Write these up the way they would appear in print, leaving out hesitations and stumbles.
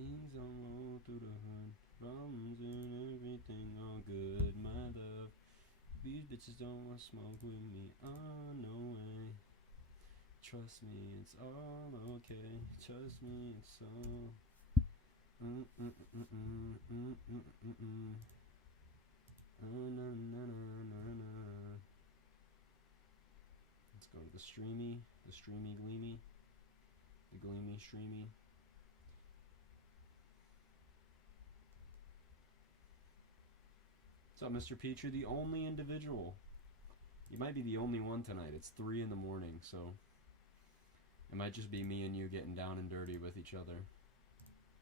Things all roll through the hood. Problems and everything all good, my love. These bitches don't want to smoke with me. Oh, no way. Trust me, it's all okay. Trust me, it's all. Let's go to the streamy gleamy, the gleamy streamy. What's up, Mr. Peach? You're the only individual. You might be the only one tonight. It's 3 in the morning, so it might just be me and you getting down and dirty with each other.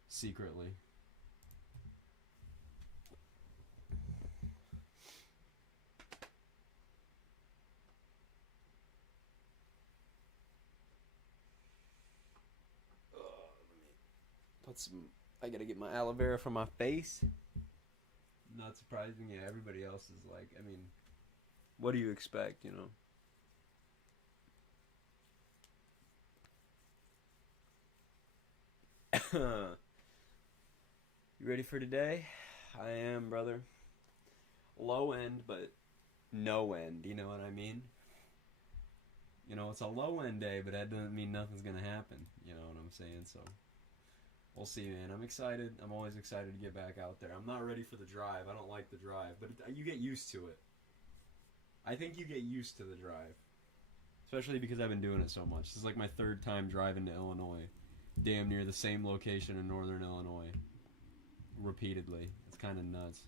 Secretly. I gotta get my aloe vera for my face. Not surprising, yeah, everybody else is like, I mean, what do you expect, you know? You ready for today? I am, brother. Low end, but no end, you know what I mean? You know, it's a low end day, but that doesn't mean nothing's gonna happen, you know what I'm saying? So we'll see, man. I'm excited. I'm always excited to get back out there. I'm not ready for the drive. I don't like the drive, but you get used to it. I think you get used to the drive, especially because I've been doing it so much. This is like my 3rd time driving to Illinois, damn near the same location in northern Illinois, repeatedly. It's kind of nuts.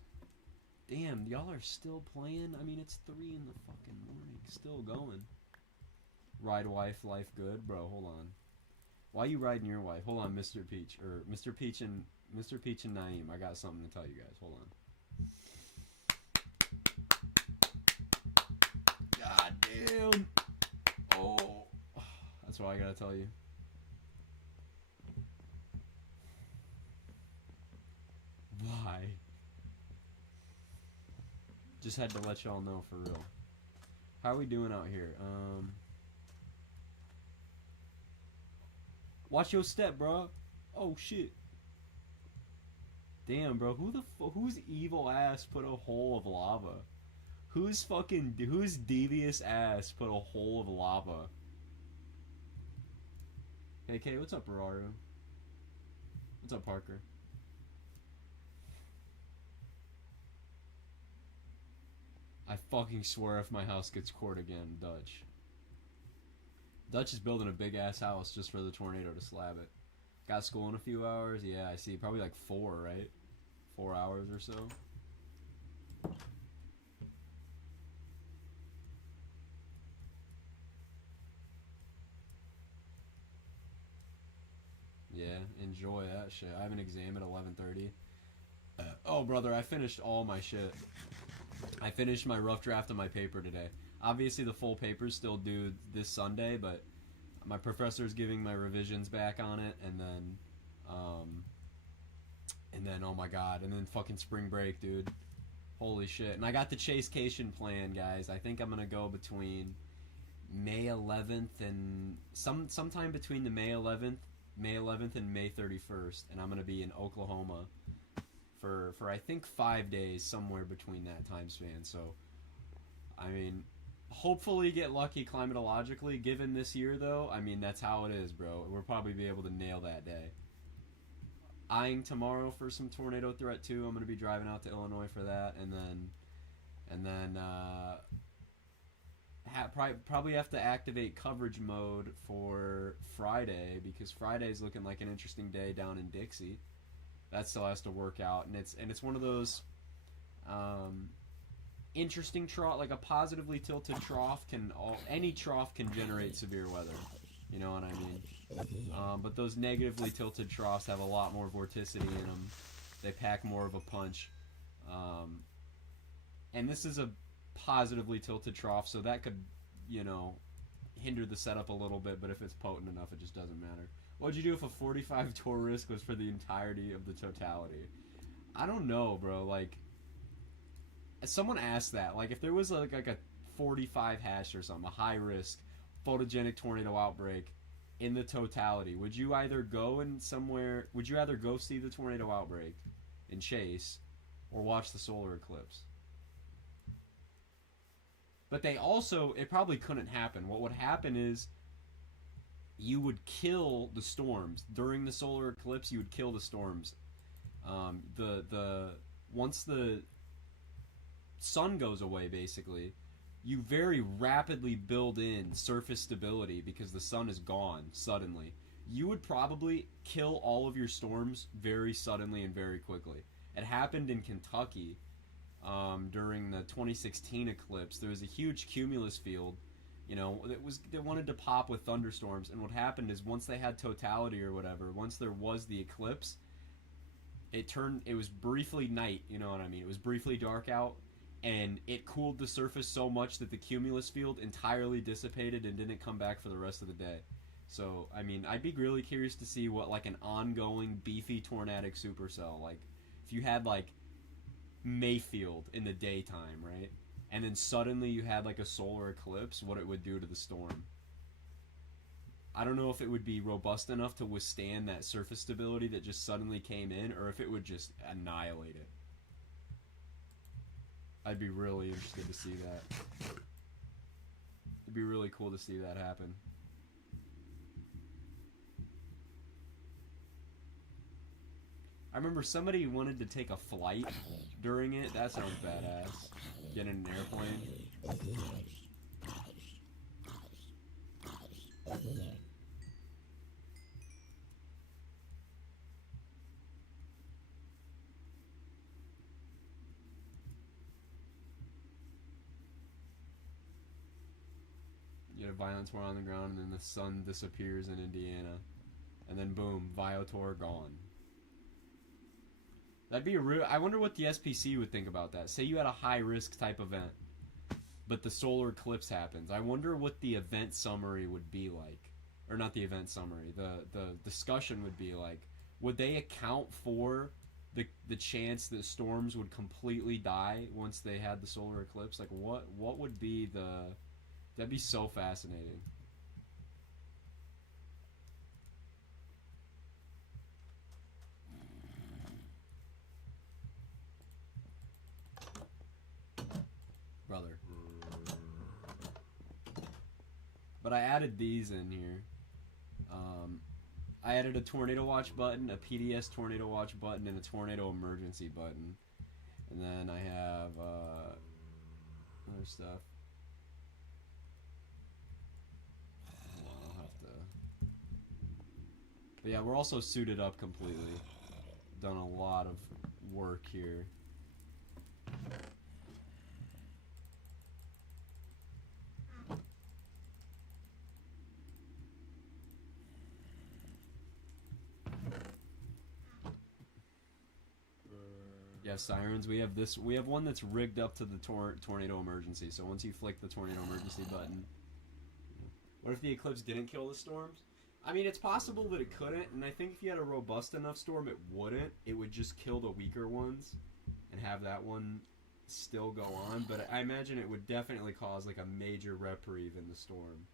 Damn, y'all are still playing? I mean, it's 3 in the fucking morning. Still going. Ride wife, life good? Bro, hold on. Why you riding your wife? Hold on, Mr. Peach. Or Mr. Peach and Naeem. I got something to tell you guys. Hold on. God damn. Oh. That's what I gotta tell you. Why? Just had to let y'all know for real. How are we doing out here? Watch your step, bro. Oh shit. Damn, bro. Whose evil ass put a hole of lava? Whose devious ass put a hole of lava? Hey, Kay, what's up, Bararu? What's up, Parker? I fucking swear if my house gets cored again, Dutch. Dutch is building a big ass house just for the tornado to slab it. Got school in a few hours? Yeah, I see. Probably like 4, right? 4 hours or so. Yeah, enjoy that shit. I have an exam at 11:30. Oh, brother, I finished all my shit. I finished my rough draft of my paper today. Obviously, the full paper's still due this Sunday, but my professor's giving my revisions back on it, and then, oh my god, and then fucking spring break, dude. Holy shit. And I got the Chasecation plan, guys. I think I'm gonna go between May 11th and sometime between the May 11th and May 31st, and I'm gonna be in Oklahoma for I think 5 days, somewhere between that time span. So, I mean, hopefully get lucky climatologically. Given this year, though, I mean, that's how it is, bro. We'll probably be able to nail that day. Eyeing tomorrow for some tornado threat too. I'm gonna be driving out to Illinois for that, and then probably have to activate coverage mode for Friday, because Friday's looking like an interesting day down in Dixie. That still has to work out, and it's one of those interesting trough, like a positively tilted trough any trough can generate severe weather. You know what I mean? But those negatively tilted troughs have a lot more vorticity in them. They pack more of a punch. And this is a positively tilted trough, so that could, hinder the setup a little bit, but if it's potent enough, it just doesn't matter. What'd you do if a 45 tour risk was for the entirety of the totality? I don't know, bro. Like, someone asked that. Like, if there was like a 45 hash or something, a high risk photogenic tornado outbreak, in the totality, would you either go in somewhere? Would you either go see the tornado outbreak and chase, or watch the solar eclipse? But they also, it probably couldn't happen. What would happen is you would kill the storms during the solar eclipse. You would kill the storms. Once the sun goes away, basically, you very rapidly build in surface stability because the sun is gone suddenly. You would probably kill all of your storms very suddenly and very quickly. It happened in Kentucky during the 2016 eclipse. There was a huge cumulus field, you know, that wanted to pop with thunderstorms. And what happened is once they had totality or whatever, once there was the eclipse, it was briefly night, you know what I mean? It was briefly dark out, and it cooled the surface so much that the cumulus field entirely dissipated and didn't come back for the rest of the day. So, I mean, I'd be really curious to see what, like, an ongoing beefy tornadic supercell, like, if you had, like, Mayfield in the daytime, right? And then suddenly you had, like, a solar eclipse, what it would do to the storm. I don't know if it would be robust enough to withstand that surface stability that just suddenly came in, or if it would just annihilate it. I'd be really interested to see that. It'd be really cool to see that happen. I remember somebody wanted to take a flight during it. That sounds badass. Get in an airplane. You get a violent tornado on the ground, and then the sun disappears in Indiana. And then boom, Viator gone. That'd be a real... I wonder what the SPC would think about that. Say you had a high-risk type event, but the solar eclipse happens. I wonder what the event summary would be like. Or not the event summary. The discussion would be like, would they account for the chance that storms would completely die once they had the solar eclipse? Like, what would be the... That'd be so fascinating. Brother. But I added these in here. I added a tornado watch button, a PDS tornado watch button, and a tornado emergency button. And then I have other stuff. I'll have to... But yeah, we're also suited up completely. Done a lot of work here. Yeah, sirens. We have this. We have one that's rigged up to the tornado emergency. So once you flick the tornado emergency button, what if the eclipse didn't kill the storms? I mean, it's possible that it couldn't, and I think if you had a robust enough storm, it wouldn't. It would just kill the weaker ones, and have that one still go on. But I imagine it would definitely cause like a major reprieve in the storm.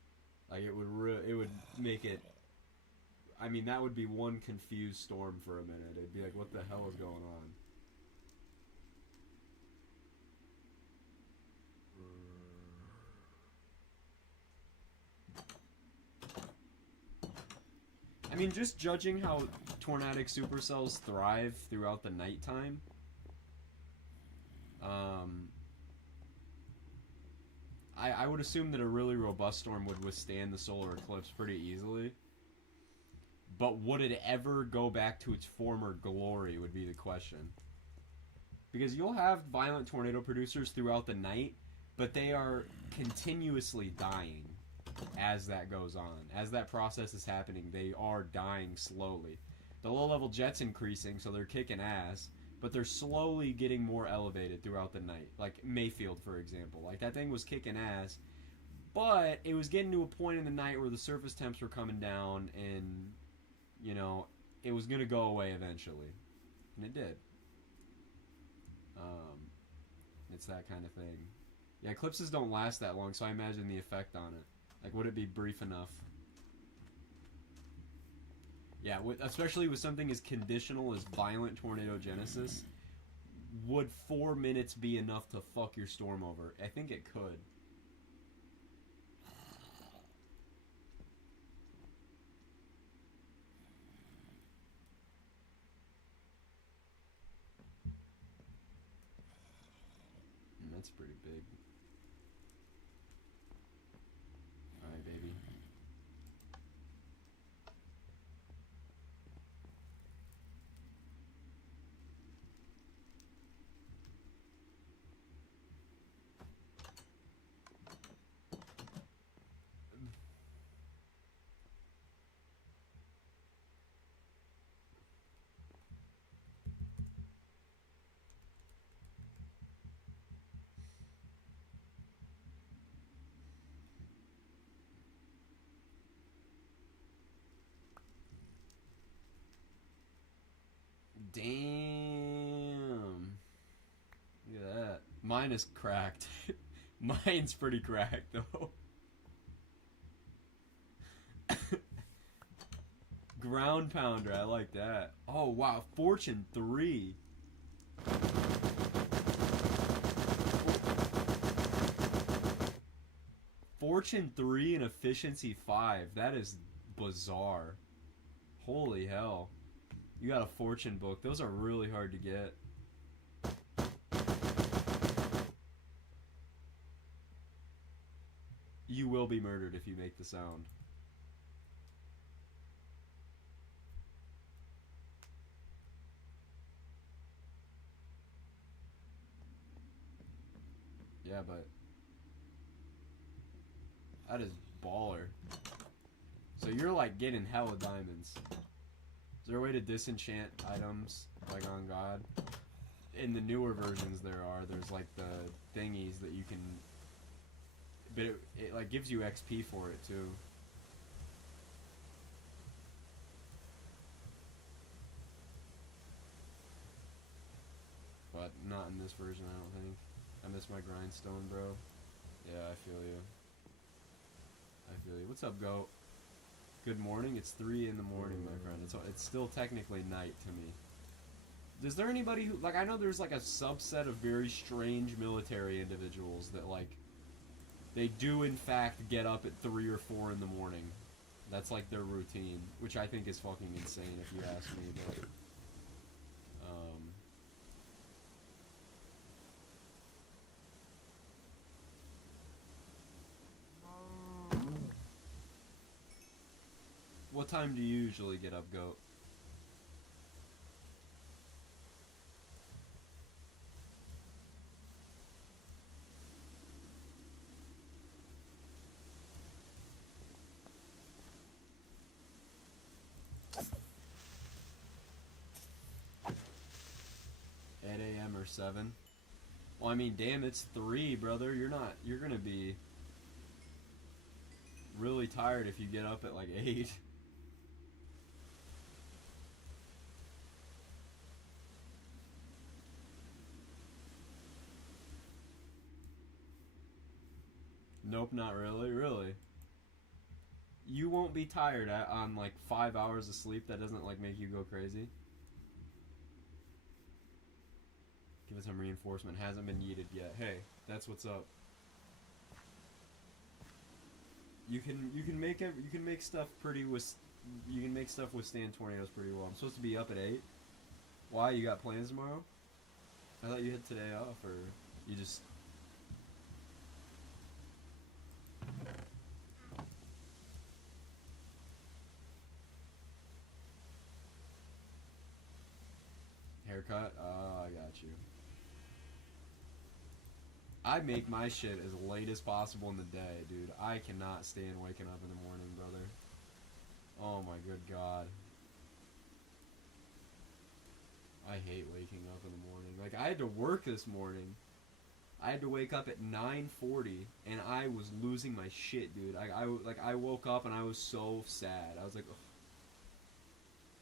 Like it would make it. I mean, that would be one confused storm for a minute. It'd be like, what the hell is going on? I mean, just judging how tornadic supercells thrive throughout the nighttime, I would assume that a really robust storm would withstand the solar eclipse pretty easily. But would it ever go back to its former glory would be the question. Because you'll have violent tornado producers throughout the night, but they are continuously dying as that goes on. As that process is happening, they are dying slowly. The low-level jet's increasing, so they're kicking ass, but they're slowly getting more elevated throughout the night. Like Mayfield, for example. Like, that thing was kicking ass, but it was getting to a point in the night where the surface temps were coming down, and, you know, it was going to go away eventually. And it did. It's that kind of thing. Yeah, eclipses don't last that long, so I imagine the effect on it. Like, would it be brief enough? Yeah, especially with something as conditional as violent tornado genesis, would 4 minutes be enough to fuck your storm over? I think it could. That's pretty big. Alright, baby. Damn. Look at that. Mine is cracked. Mine's pretty cracked, though. Ground pounder, I like that. Oh, wow. Fortune 3. Fortune 3 and efficiency 5. That is bizarre. Holy hell. You got a fortune book. Those are really hard to get. You will be murdered if you make the sound. Yeah, but that is baller. So you're like getting hella diamonds. Is there a way to disenchant items, like on God? In the newer versions there's like the thingies that you can, but it like gives you XP for it too. But not in this version, I don't think. I miss my grindstone, bro. Yeah, I feel you. I feel you. What's up, Goat? Good morning. It's 3 in the morning, my friend. It's still technically night to me. Is there anybody who, like, I know there's like a subset of very strange military individuals that like they do in fact get up at 3 or 4 in the morning. That's like their routine, which I think is fucking insane if you ask me. But what time do you usually get up, Goat? Or 7. Well, I mean, damn, it's 3, brother. You're gonna be really tired if you get up at like 8. Nope, not really. Really. You won't be tired on like 5 hours of sleep. That doesn't like make you go crazy. Give it some reinforcement. Hasn't been needed yet. Hey, that's what's up. You can make stuff pretty with you can make stuff withstand tornadoes pretty well. I'm supposed to be up at 8. Why? You got plans tomorrow? I thought you had today off, or you just. Haircut? Oh, I got you. I make my shit as late as possible in the day, dude. I cannot stand waking up in the morning, brother. Oh my good God. I hate waking up in the morning. Like, I had to work this morning. I had to wake up at 9:40, and I was losing my shit, dude. I woke up and I was so sad. I was like, ugh.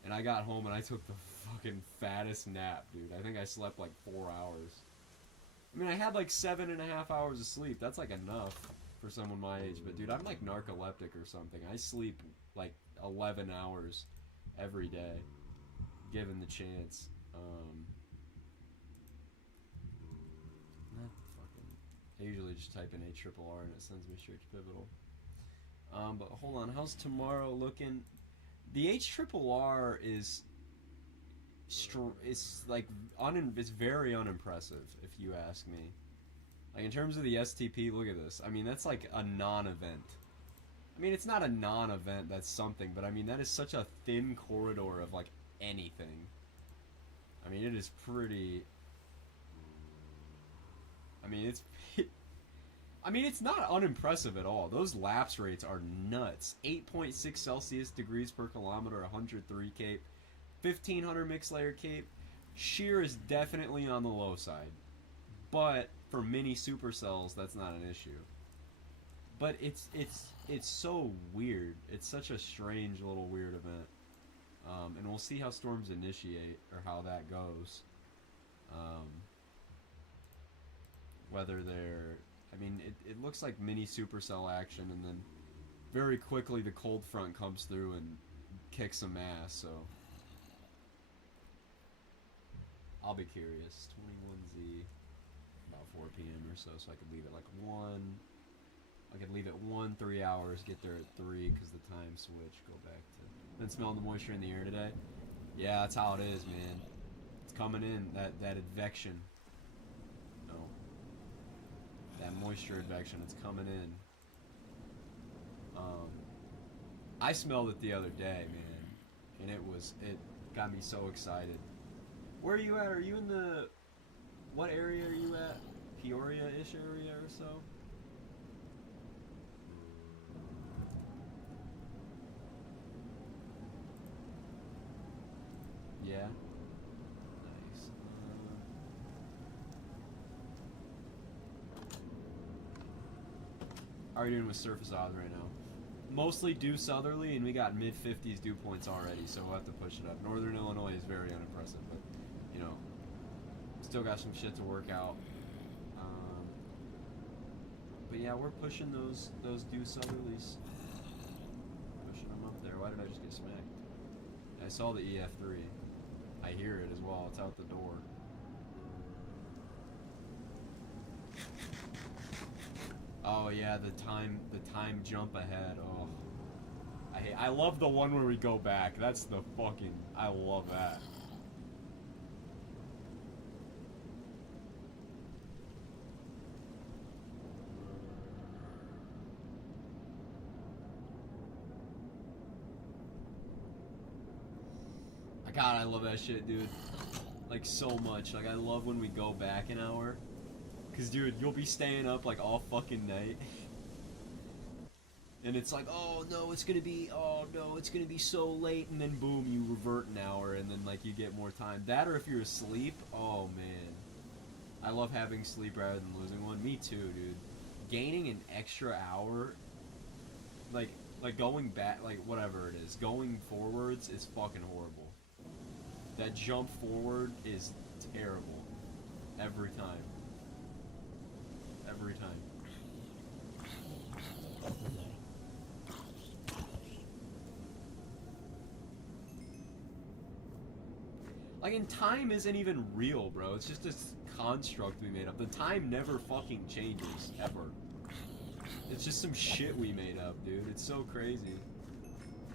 And I got home and I took the fucking fattest nap, dude. I think I slept like 4 hours. I mean, I had like 7.5 hours of sleep. That's like enough for someone my age. But dude, I'm like narcoleptic or something. I sleep like 11 hours every day, given the chance. I usually just type in ENJYOoe and it sends me straight to Pivotal. But hold on, how's tomorrow looking? The ENJYOoe is like it's very unimpressive if you ask me. Like in terms of the STP, look at this. I mean, that's like a non-event. I mean, it's not a non-event, that's something, but I mean, that is such a thin corridor of like anything. I mean, it is pretty. I mean, it's not unimpressive at all. Those lapse rates are nuts. 8.6 Celsius degrees per kilometer, 103 cape, 1500 mixed layer cape. Shear is definitely on the low side, but for mini supercells, that's not an issue. But it's so weird. It's such a strange little weird event. And we'll see how storms initiate or how that goes. Whether they're, I mean, it looks like mini supercell action, and then very quickly the cold front comes through and kicks some ass. So I'll be curious. 21Z, about 4 p.m. or so I could leave it like 1. I could leave it 1, 3 hours, get there at 3 because the time switch, go back to. Been smelling the moisture in the air today? Yeah, that's how it is, man. It's coming in, that advection. No. That moisture advection, it's coming in. I smelled it the other day, man. And it got me so excited. Where are you at? Are you in the, what area are you at? Peoria-ish area or so? Yeah. Nice. How are you doing with surface odds right now? Mostly due southerly, and we got mid-50s dew points already, so we'll have to push it up. Northern Illinois is very unimpressive, but, you know, still got some shit to work out. But yeah, we're pushing those due southerlies. Pushing them up there. Why did I just get smacked? I saw the EF3. I hear it as well. It's out the door. Oh yeah, the time jump ahead. Oh, I love the one where we go back. That's the fucking. I love that. God, I love that shit, dude. Like, so much. Like, I love when we go back an hour. Because, dude, you'll be staying up, like, all fucking night. And it's like, oh, no, it's gonna be so late. And then, boom, you revert an hour. And then, like, you get more time. That, or if you're asleep, oh, man. I love having sleep rather than losing one. Me too, dude. Gaining an extra hour, like going back, like, whatever it is. Going forwards is fucking horrible. That jump forward is terrible. Every time. Every time. Like, and time isn't even real, bro. It's just this construct we made up. The time never fucking changes, ever. It's just some shit we made up, dude. It's so crazy.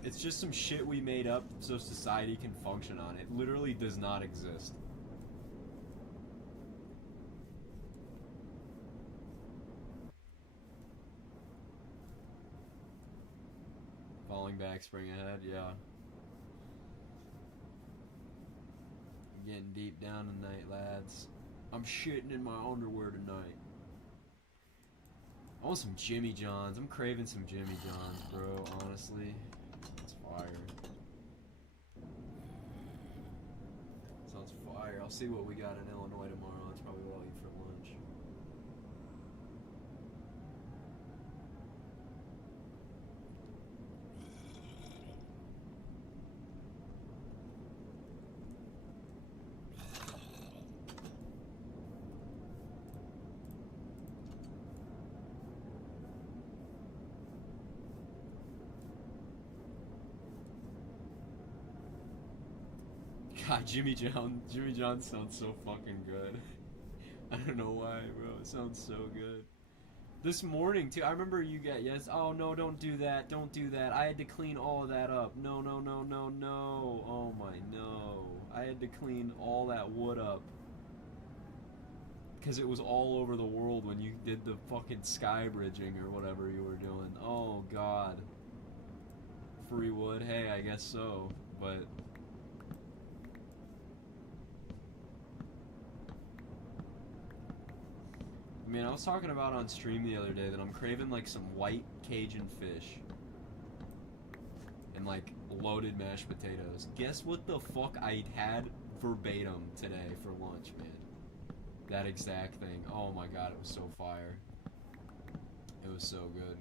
It's just some shit we made up so society can function on. It literally does not exist. Falling back, spring ahead, yeah. I'm getting deep down tonight, lads. I'm shitting in my underwear tonight. I want some Jimmy John's. I'm craving some Jimmy John's, bro, honestly. It's fire. Sounds fire. I'll see what we got in Illinois tomorrow. That's probably what I'll eat for lunch. God, Jimmy John sounds so fucking good. I don't know why, bro. It sounds so good. This morning, too, I remember you got, yes, oh no, don't do that, don't do that. I had to clean all of that up. No, no, no, no, no. Oh my, no. I had to clean all that wood up. Because it was all over the world when you did the fucking sky bridging or whatever you were doing. Oh god. Free wood? Hey, I guess so. But... I mean, I was talking about on stream the other day that I'm craving like some white Cajun fish and like loaded mashed potatoes. Guess what the fuck I had verbatim today for lunch, man? That exact thing. Oh my god, it was so fire. It was so good.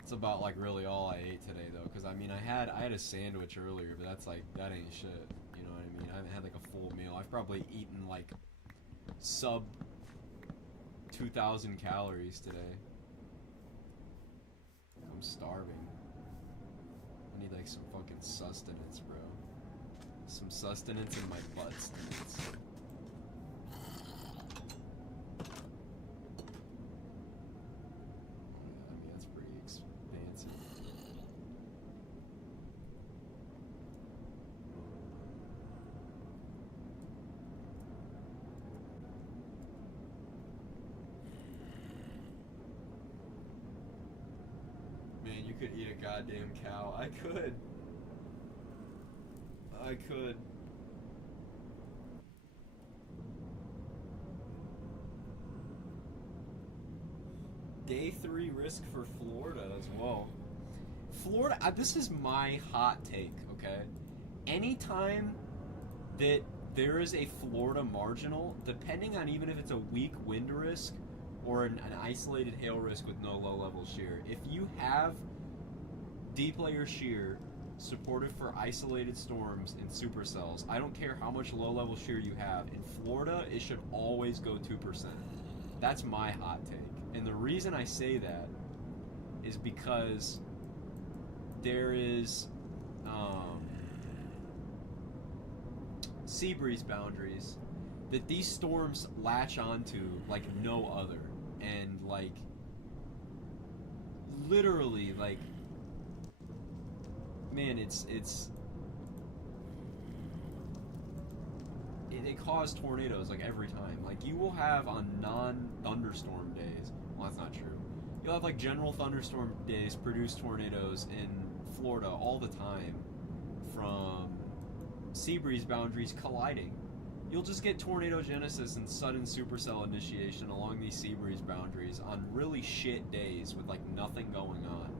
It's about like really all I ate today though, because I mean I had a sandwich earlier, but that's like, that ain't shit. You know what I mean? I haven't had like a full meal. I've probably eaten like sub 2,000 calories today. I'm starving. I need like some fucking sustenance, bro. Some sustenance in my butt stinks. I mean, that's pretty expansive. Man, you could eat a goddamn cow. I could. I could. Day 3 risk for Florida as well. Florida, this is my hot take, okay? Anytime that there is a Florida marginal, depending on even if it's a weak wind risk or an isolated hail risk with no low-level shear, if you have deep layer shear supported for isolated storms and supercells, I don't care how much low-level shear you have, in Florida, it should always go 2%. That's my hot take. And the reason I say that is because there is sea breeze boundaries that these storms latch onto like no other. And like literally like, man, they cause tornadoes like every time. Like you will have on non-thunderstorm days, well that's not true, you'll have like general thunderstorm days produce tornadoes in Florida all the time from sea breeze boundaries colliding. You'll just get tornado genesis and sudden supercell initiation along these sea breeze boundaries on really shit days with like nothing going on.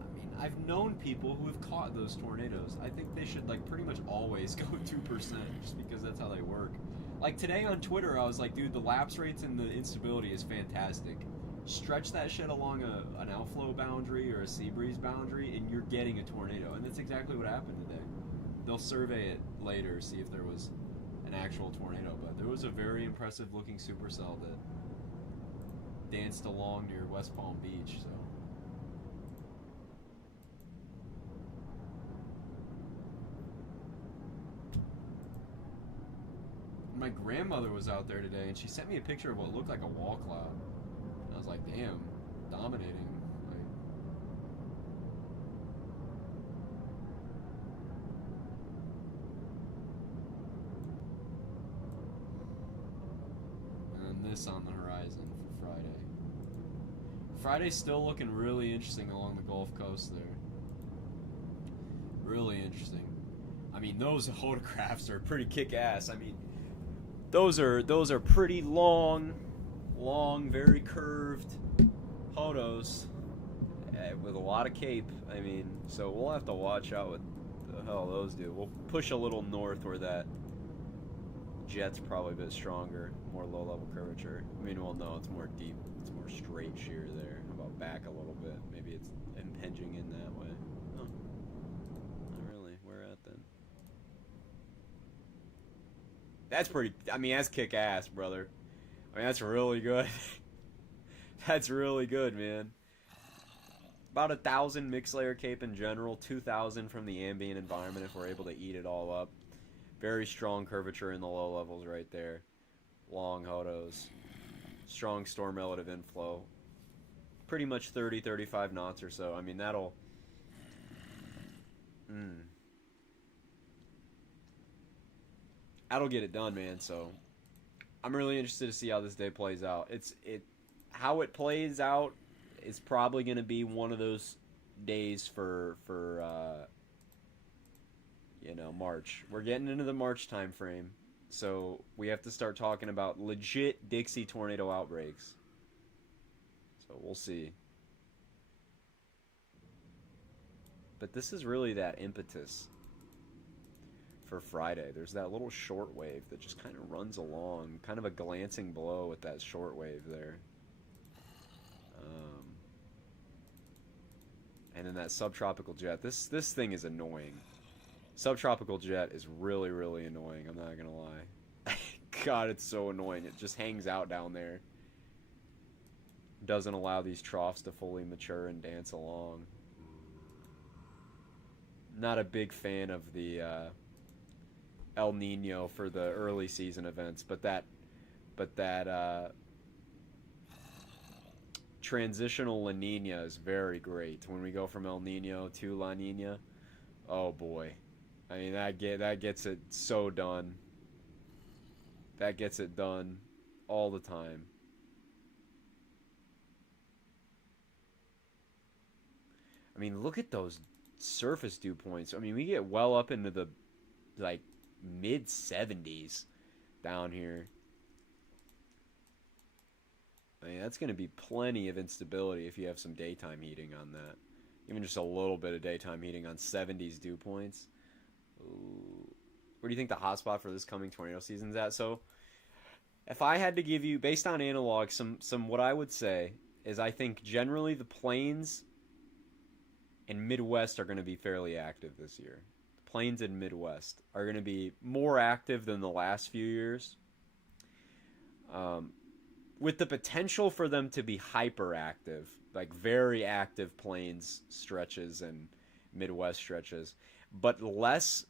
I mean, I've known people who have caught those tornadoes. I think they should like pretty much always go 2% just because that's how they work. Like today on Twitter I was like, dude, the lapse rates and the instability is fantastic. Stretch that shit along an outflow boundary or a sea breeze boundary and you're getting a tornado. And that's exactly what happened today. They'll survey it later, see if there was an actual tornado, but there was a very impressive looking supercell that danced along near West Palm Beach, so. My grandmother was out there today and she sent me a picture of what looked like a wall cloud. And I was like, damn, dominating. This on the horizon for Friday. Friday's still looking really interesting along the Gulf Coast there. Really interesting. I mean, those photographs are pretty kick-ass. I mean, those are pretty long, very curved photos with a lot of cape. I mean, so we'll have to watch out what the hell those do. We'll push a little north where that jet's probably a bit stronger, more low-level curvature. I mean, well, no, it's more deep, it's more straight shear there. How about back a little bit? Maybe it's impinging in that way. Oh, not really. Where at then? That's pretty, I mean, that's kick-ass, brother. I mean, that's really good. That's really good, man. about 1,000 mixed layer cape in general, 2,000 from the ambient environment if we're able to eat it all up. Very strong curvature in the low levels right there. Long hodos. Strong storm relative inflow. Pretty much 30, 35 knots or so. I mean, that'll... That'll get it done, man, so... I'm really interested to see how this day plays out. How it plays out is probably going to be one of those days for March. We're getting into the March time frame, so we have to start talking about legit Dixie tornado outbreaks. So we'll see. But this is really that impetus for Friday. There's that little short wave that just kind of runs along, kind of a glancing blow with that short wave there. And then that subtropical jet. This thing is annoying. Subtropical jet is really, really annoying. I'm not gonna lie. God, it's so annoying. It just hangs out down there. Doesn't allow these troughs to fully mature and dance along. Not a big fan of the El Nino for the early season events, but that transitional La Nina is very great. When we go from El Nino to La Nina, oh boy, I mean that gets it so done. That gets it done all the time. I mean, look at those surface dew points. I mean, we get well up into the like mid 70s down here. I mean, that's going to be plenty of instability if you have some daytime heating on that. Even just a little bit of daytime heating on 70s dew points. Ooh. Where do you think the hotspot for this coming tornado season's at? So, if I had to give you, based on analog, some what I would say is I think generally the plains and Midwest are going to be fairly active this year. The plains and Midwest are going to be more active than the last few years. With the potential for them to be hyperactive, like very active plains stretches and Midwest stretches, but less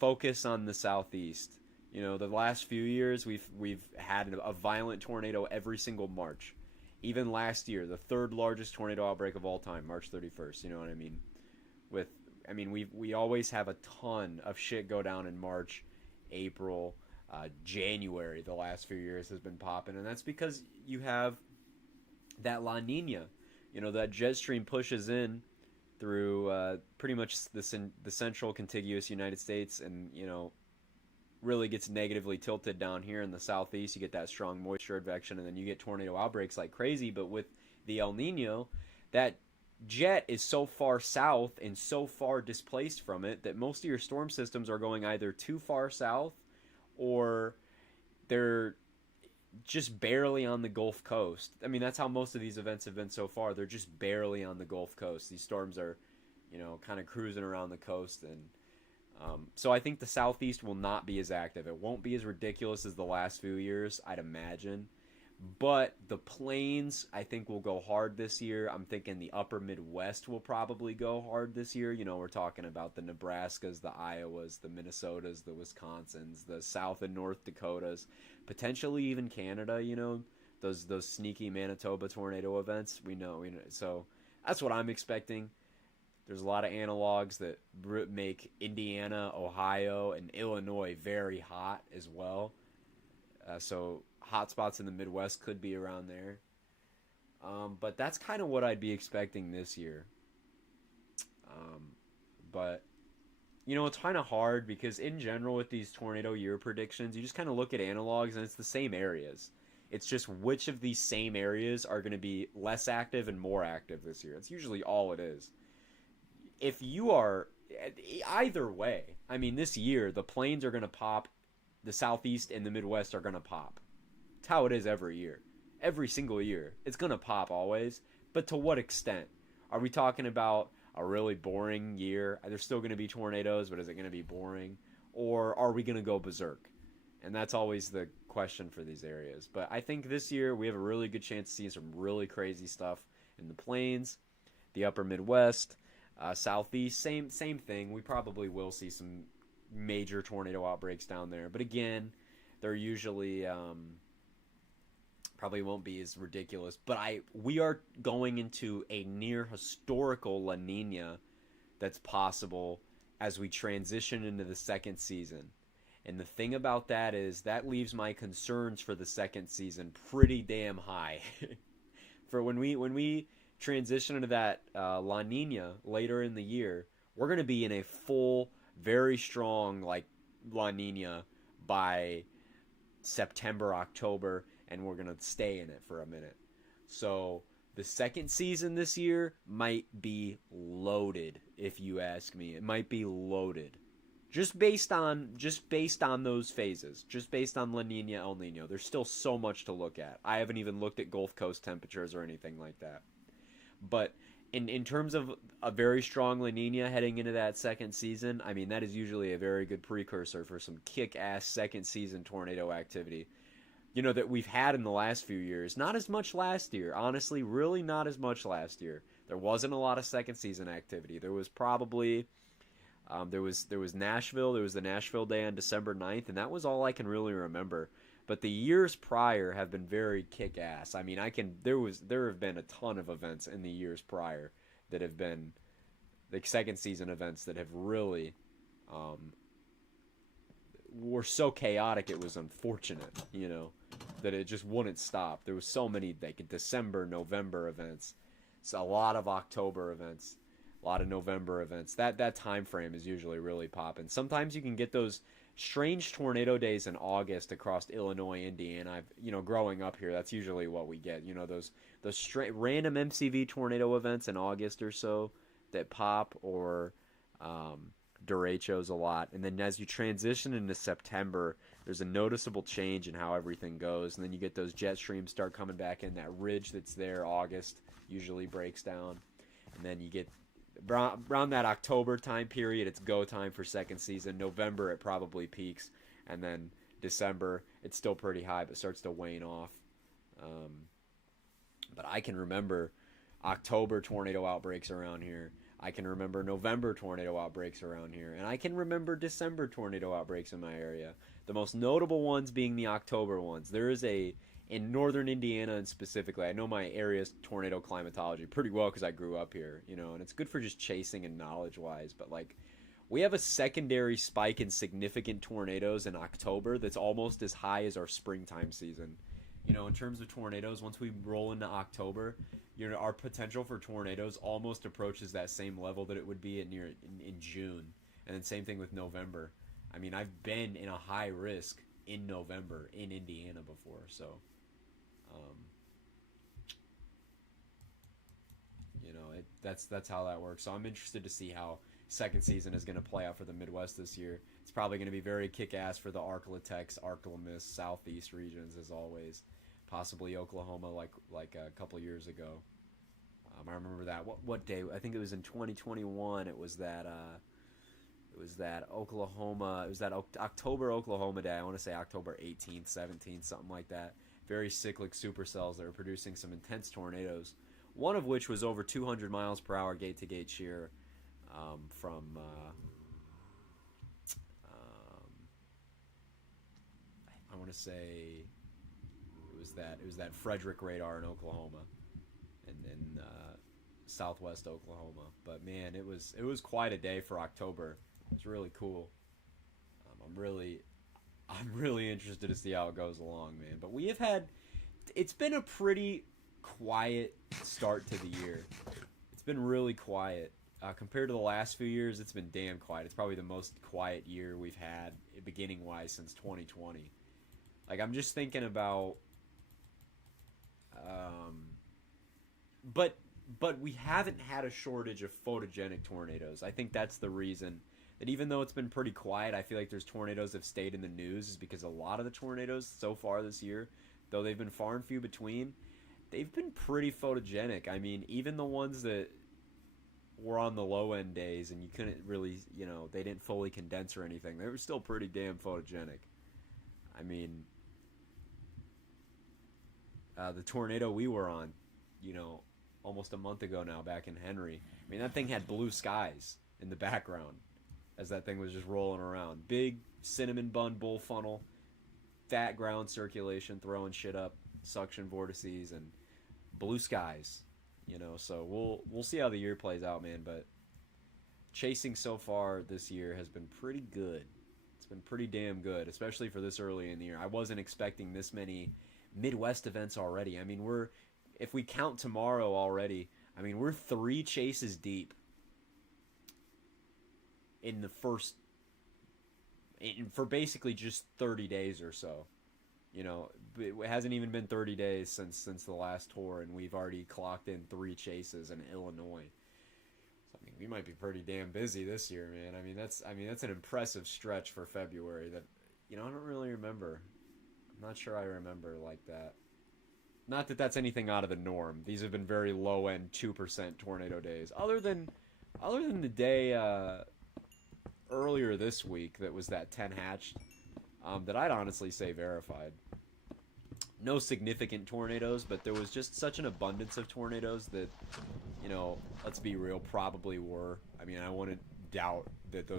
focus on the Southeast. You know, the last few years we've had a violent tornado every single March. Even last year, the third largest tornado outbreak of all time, March 31st. You know what I mean? We always have a ton of shit go down in March, April. January the last few years has been popping, and that's because you have that La Nina. You know, that jet stream pushes in through pretty much the central contiguous United States, and you know, really gets negatively tilted down here in the southeast. You get that strong moisture advection, and then you get tornado outbreaks like crazy. But with the El Nino, that jet is so far south and so far displaced from it that most of your storm systems are going either too far south or they're just barely on the Gulf Coast. I mean, that's how most of these events have been so far. They're just barely on the Gulf Coast. These storms are, you know, kind of cruising around the coast. And so I think the Southeast will not be as active. It won't be as ridiculous as the last few years, I'd imagine. But the plains, I think, will go hard this year. I'm thinking the upper Midwest will probably go hard this year. You know, we're talking about the Nebraskas, the Iowas, the Minnesotas, the Wisconsins, the South and North Dakotas, potentially even Canada, you know, those sneaky Manitoba tornado events. We know. So that's what I'm expecting. There's a lot of analogs that make Indiana, Ohio, and Illinois very hot as well. So hotspots in the Midwest could be around there. But that's kind of what I'd be expecting this year. But, you know, it's kind of hard because in general with these tornado year predictions, you just kind of look at analogs and it's the same areas. It's just which of these same areas are going to be less active and more active this year. It's usually all it is. If you are, either way, I mean, this year, the plains are going to pop, the Southeast and the Midwest are going to pop. It's how it is every year. Every single year. It's going to pop always. But to what extent? Are we talking about a really boring year? There's still going to be tornadoes, but is it going to be boring? Or are we going to go berserk? And that's always the question for these areas. But I think this year we have a really good chance to see some really crazy stuff in the plains. The upper Midwest, Southeast, same thing. We probably will see some major tornado outbreaks down there, but again, they're usually probably won't be as ridiculous. But we are going into a near historical La Nina that's possible as we transition into the second season. And the thing about that is that leaves my concerns for the second season pretty damn high. For when we transition into that La Nina later in the year, we're going to be in a full, very strong like La Nina by September, October, and we're going to stay in it for a minute. So the second season this year might be loaded, if you ask me. It might be loaded. Just based on those phases. Just based on La Nina, El Nino. There's still so much to look at. I haven't even looked at Gulf Coast temperatures or anything like that. But in terms of a very strong La Nina heading into that second season, I mean, that is usually a very good precursor for some kick-ass second season tornado activity. You know, that we've had in the last few years. Not as much last year. Honestly, really not as much last year. There wasn't a lot of second season activity. There was probably... there was Nashville. There was the Nashville Day on December 9th, and that was all I can really remember. But the years prior have been very kick-ass. I mean, there have been a ton of events in the years prior that have been like second season events that have really were so chaotic it was unfortunate, you know, that it just wouldn't stop. There was so many like December, November events, so a lot of October events. A lot of November events. That time frame is usually really popping. Sometimes you can get those strange tornado days in August across Illinois, Indiana. Growing up here, that's usually what we get. You know, those random MCV tornado events in August or so that pop, or derechos a lot. And then as you transition into September, there's a noticeable change in how everything goes. And then you get those jet streams start coming back in. That ridge that's there, August, usually breaks down. And then you get around that October time period, it's go time for second season. November, it probably peaks. And then December, it's still pretty high, but starts to wane off. But I can remember October tornado outbreaks around here. I can remember November tornado outbreaks around here. And I can remember December tornado outbreaks in my area. The most notable ones being the October ones. There is in northern Indiana, and specifically, I know my area's tornado climatology pretty well because I grew up here, you know, and it's good for just chasing and knowledge-wise, but, like, we have a secondary spike in significant tornadoes in October that's almost as high as our springtime season. You know, in terms of tornadoes, once we roll into October, our potential for tornadoes almost approaches that same level that it would be in June, and then same thing with November. I mean, I've been in a high risk in November in Indiana before, so... that's how that works. So I'm interested to see how second season is going to play out for the Midwest this year. It's probably going to be very kick-ass for the Arklatex, Arklamis, Southeast regions as always. Possibly Oklahoma like a couple years ago. I remember that. What day? I think it was in 2021. It was that Oklahoma. It was that October Oklahoma Day. I want to say October 18th, 17th, something like that. Very cyclic supercells that were producing some intense tornadoes. One of which was over 200 miles per hour gate-to-gate shear from I want to say it was that Frederick radar in Oklahoma, and then southwest Oklahoma. But man, it was quite a day for October. It was really cool. I'm really interested to see how it goes along, man. But it's been a pretty quiet start to the year. It's been really quiet. Compared to the last few years, it's been damn quiet. It's probably the most quiet year we've had, beginning-wise, since 2020. Like, I'm just thinking about... But we haven't had a shortage of photogenic tornadoes. I think that's the reason that even though it's been pretty quiet, I feel like there's tornadoes that have stayed in the news is because a lot of the tornadoes so far this year, though they've been far and few between, they've been pretty photogenic. I mean, even the ones that were on the low-end days and you couldn't really, they didn't fully condense or anything, they were still pretty damn photogenic. I mean, the tornado we were on, almost a month ago now, back in Henry. I mean, that thing had blue skies in the background as that thing was just rolling around. Big cinnamon bun bull funnel, fat ground circulation, throwing shit up, suction vortices, and blue skies. You know, so we'll see how the year plays out, man. But chasing so far this year has been pretty good. It's been pretty damn good, especially for this early in the year. I wasn't expecting this many Midwest events already. I mean, if we count tomorrow already, I mean, we're 3 chases deep in the first, for basically just 30 days or so. You know, it hasn't even been 30 days since the last tour, and we've already clocked in 3 chases in Illinois. So, I mean, we might be pretty damn busy this year, man. I mean, that's an impressive stretch for February that, you know, I don't really remember. I'm not sure I remember like that. Not that that's anything out of the norm. These have been very low-end 2% tornado days. Other than the day earlier this week that was that 10 hatched, that I'd honestly say verified. No significant tornadoes, but there was just such an abundance of tornadoes that, you know, let's be real, probably were. I mean, I wouldn't doubt that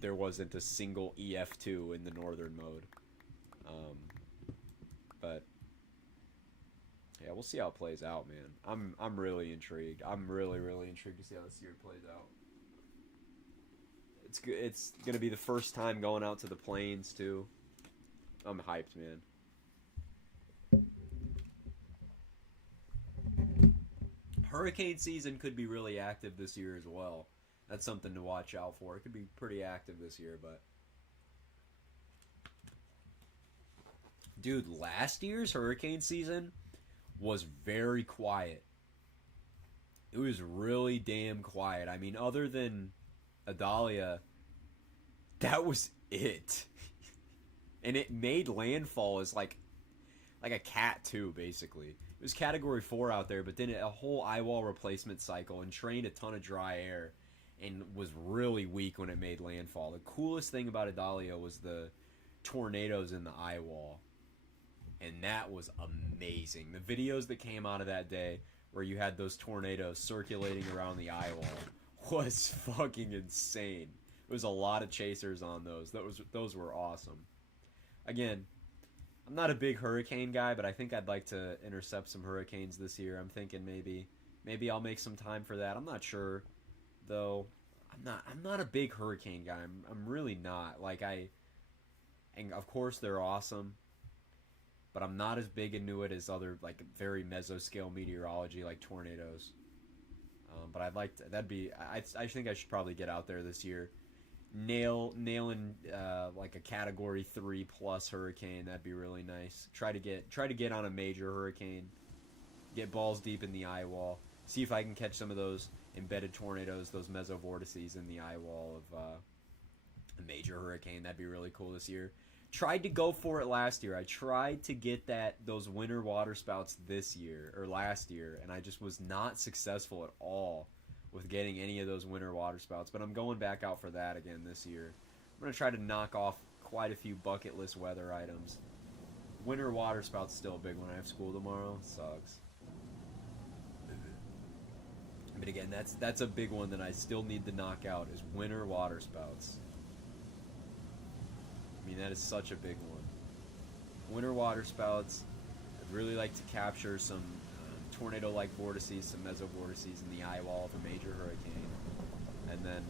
there wasn't a single EF2 in the northern mode. But yeah, we'll see how it plays out, man. I'm really intrigued. I'm really intrigued to see how this year plays out. It's good. It's gonna be the first time going out to the plains too. I'm hyped, man. Hurricane season could be really active this year as well. That's something to watch out for. It could be pretty active this year, but dude, last year's hurricane season was very quiet. It was really damn quiet. I mean, other than Idalia, that was it. And it made landfall as like a cat 2, basically. It was category 4 out there, but then a whole eye wall replacement cycle and trained a ton of dry air and was really weak when it made landfall. The coolest thing about Idalia was the tornadoes in the eye wall. And that was amazing. The videos that came out of that day where you had those tornadoes circulating around the eye wall was fucking insane. There was a lot of chasers on those. Those were awesome. Again, I'm not a big hurricane guy, but I think I'd like to intercept some hurricanes this year. I'm thinking maybe I'll make some time for that. I'm not sure, though. I'm not a big hurricane guy. I'm really not. And of course they're awesome, but I'm not as big into it as other like very mesoscale meteorology like tornadoes. But I'd like to. I think I should probably get out there this year, nailing like a category 3 plus hurricane. That'd be really nice. Try to get on a major hurricane, get balls deep in the eye wall. See if I can catch some of those embedded tornadoes, those mesovortices in the eye wall of a major hurricane. That'd be really cool this year. Tried to go for it last year. I tried to get those winter water spouts this year or last year, and I just was not successful at all with getting any of those winter water spouts. But I'm going back out for that again this year. I'm going to try to knock off quite a few bucket list weather items. Winter water spouts still a big one. I have school tomorrow. Sucks. But again, that's a big one that I still need to knock out is winter water spouts. I mean, that is such a big one. Winter water spouts. I'd really like to capture some tornado-like vortices, some mesovortices in the eye wall of a major hurricane. And then,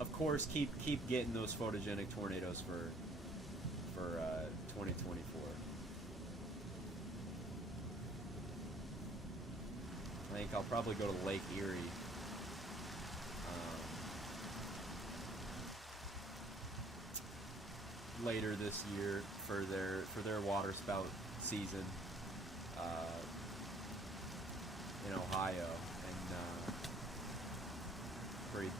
of course, keep getting those photogenic tornadoes for 2024. I think I'll probably go to Lake Erie. Later this year for their water spout season in Ohio, and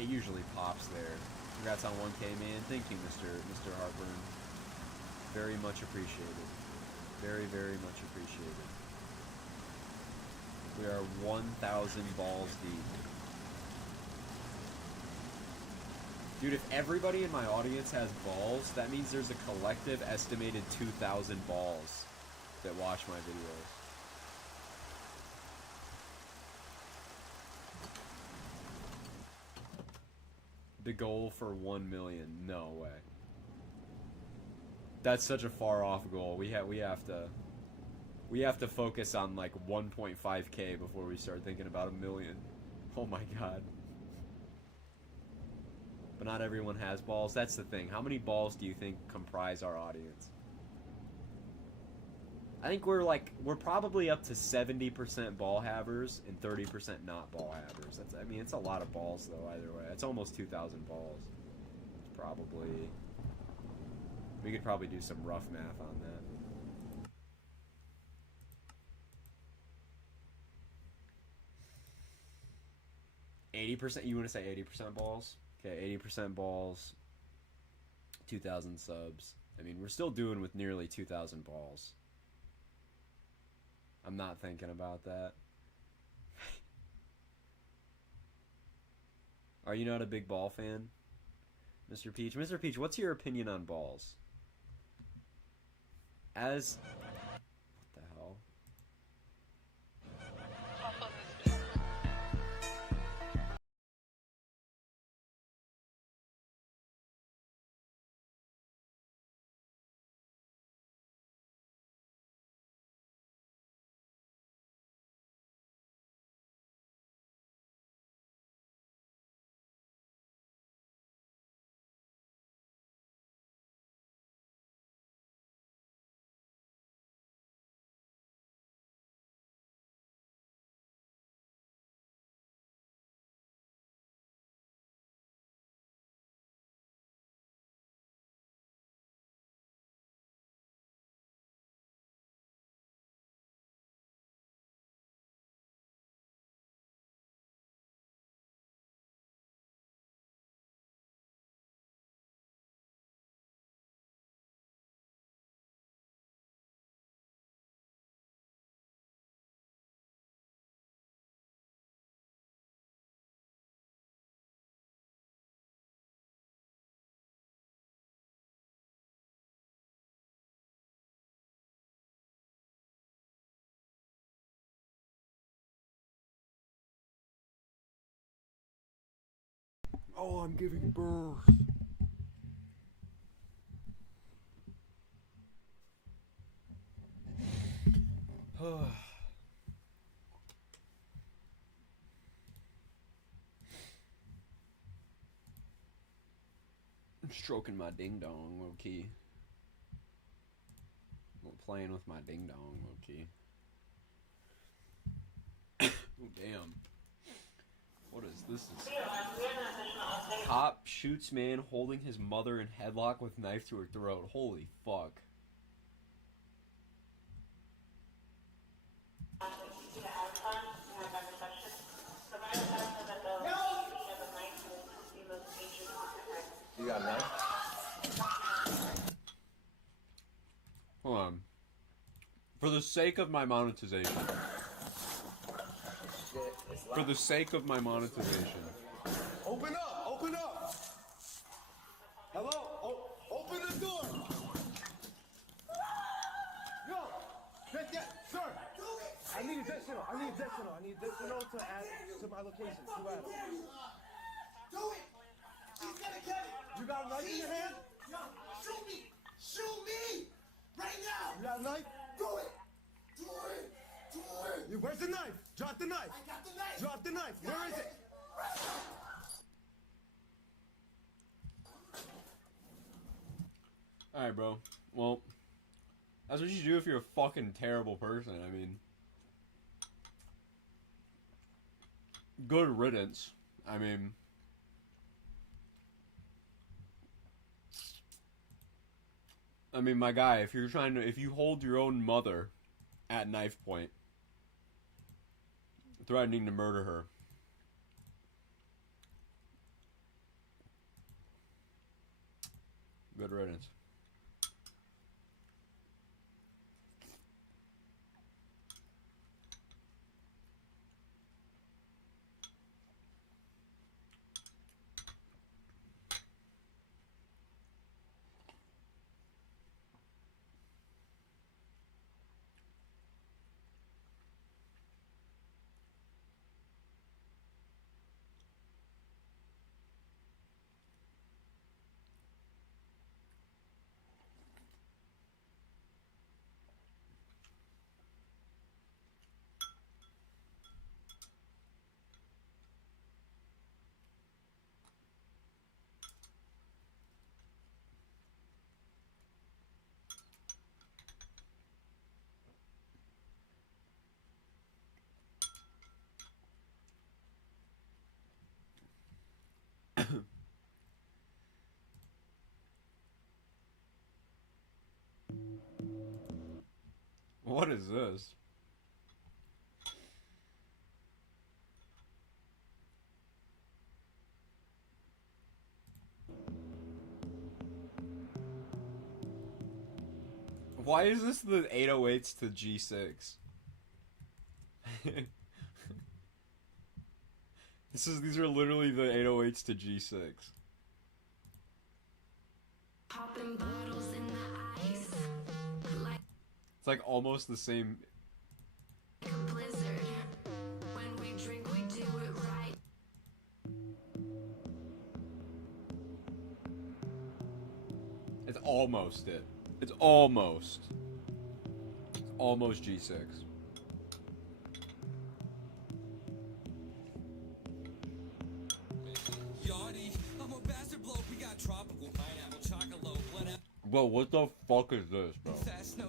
it usually pops there. Congrats on 1K, man. Thank you, Mr. Harper. Very much appreciated. Very much appreciated. We are 1,000 balls deep. Dude, if everybody in my audience has balls, that means there's a collective estimated 2,000 balls that watch my videos. The goal for 1 million. No way. That's such a far off goal. We have to focus on like 1.5K before we start thinking about 1 million. Oh my god. But not everyone has balls. That's the thing. How many balls do you think comprise our audience? I think we're probably up to 70% ball havers and 30% not ball havers. I mean, it's a lot of balls though. Either way, it's almost 2,000 balls. It's probably, we could probably do some rough math on that. 80%. You want to say 80% balls? Okay, 80% balls. 2,000 subs. I mean, we're still doing with nearly 2,000 balls. I'm not thinking about that. Are you not a big ball fan, Mr. Peach? Mr. Peach, what's your opinion on balls? As... What the hell? Oh, I'm giving birth. I'm stroking my ding dong, low key. Playing with my ding dong, low key. Oh, damn. What is this? Cop shoots man holding his mother in headlock with knife to her throat. Holy fuck. You got a knife? Hold on. For the sake of my monetization. For the sake of my monetization. Open up! Open up! Hello? Open the door! Yo! Sir! I need additional to add to my location. To add. Do it! He's gonna get it! You got a knife in your hand? Yo, shoot me! Shoot me! Right now! You got a knife? Do it! Do it! Do it! Where's the knife? Drop the knife! I got the knife! Drop the knife! Where is it? Alright, bro. Well, that's what you do if you're a fucking terrible person. I mean, good riddance. I mean, my guy, if you hold your own mother at knife point, threatening to murder her, good riddance. What is this? Why is this the 808s to G6? These are literally the 808s to G6. Popping bottles in the ice. Like It's like almost the same. a blizzard. When we drink, we do it right. It's almost it. It's almost. It's almost G6. Yachty, I'm a bastard bloke. We got tropical pineapple, chocolate, whatever. Whoa, what the fuck is this, bro? Fast no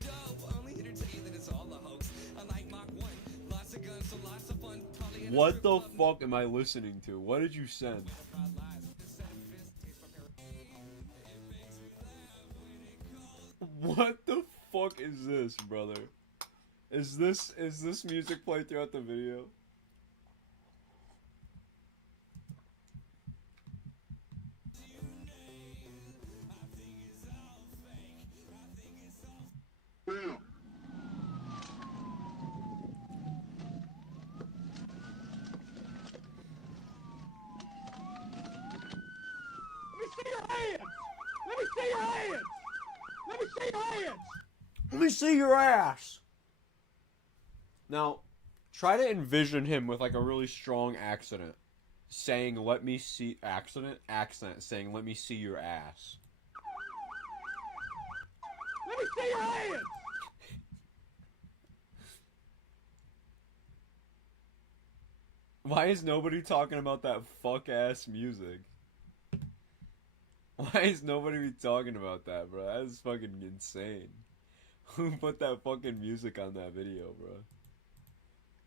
dope. Only here to tell you that it's all a hoax. Unlike Mach 1, lots of guns, so lots of fun. Probably in a What strip the club. fuck am I listening to? What did you send? Fried lies. This set of fists tastes my parents. It makes me laugh when it calls. What the fuck is this, brother? Is this music played throughout the video? Let me see your hands! Let me see your hands! Let me see your ass! Now, try to envision him with like a really strong accent. Saying, let me see... Accent? Saying, let me see your ass. Let me see your hands! Why is nobody talking about that fuck-ass music? Why is nobody talking about that, bro? That is fucking insane. Who put that fucking music on that video, bro?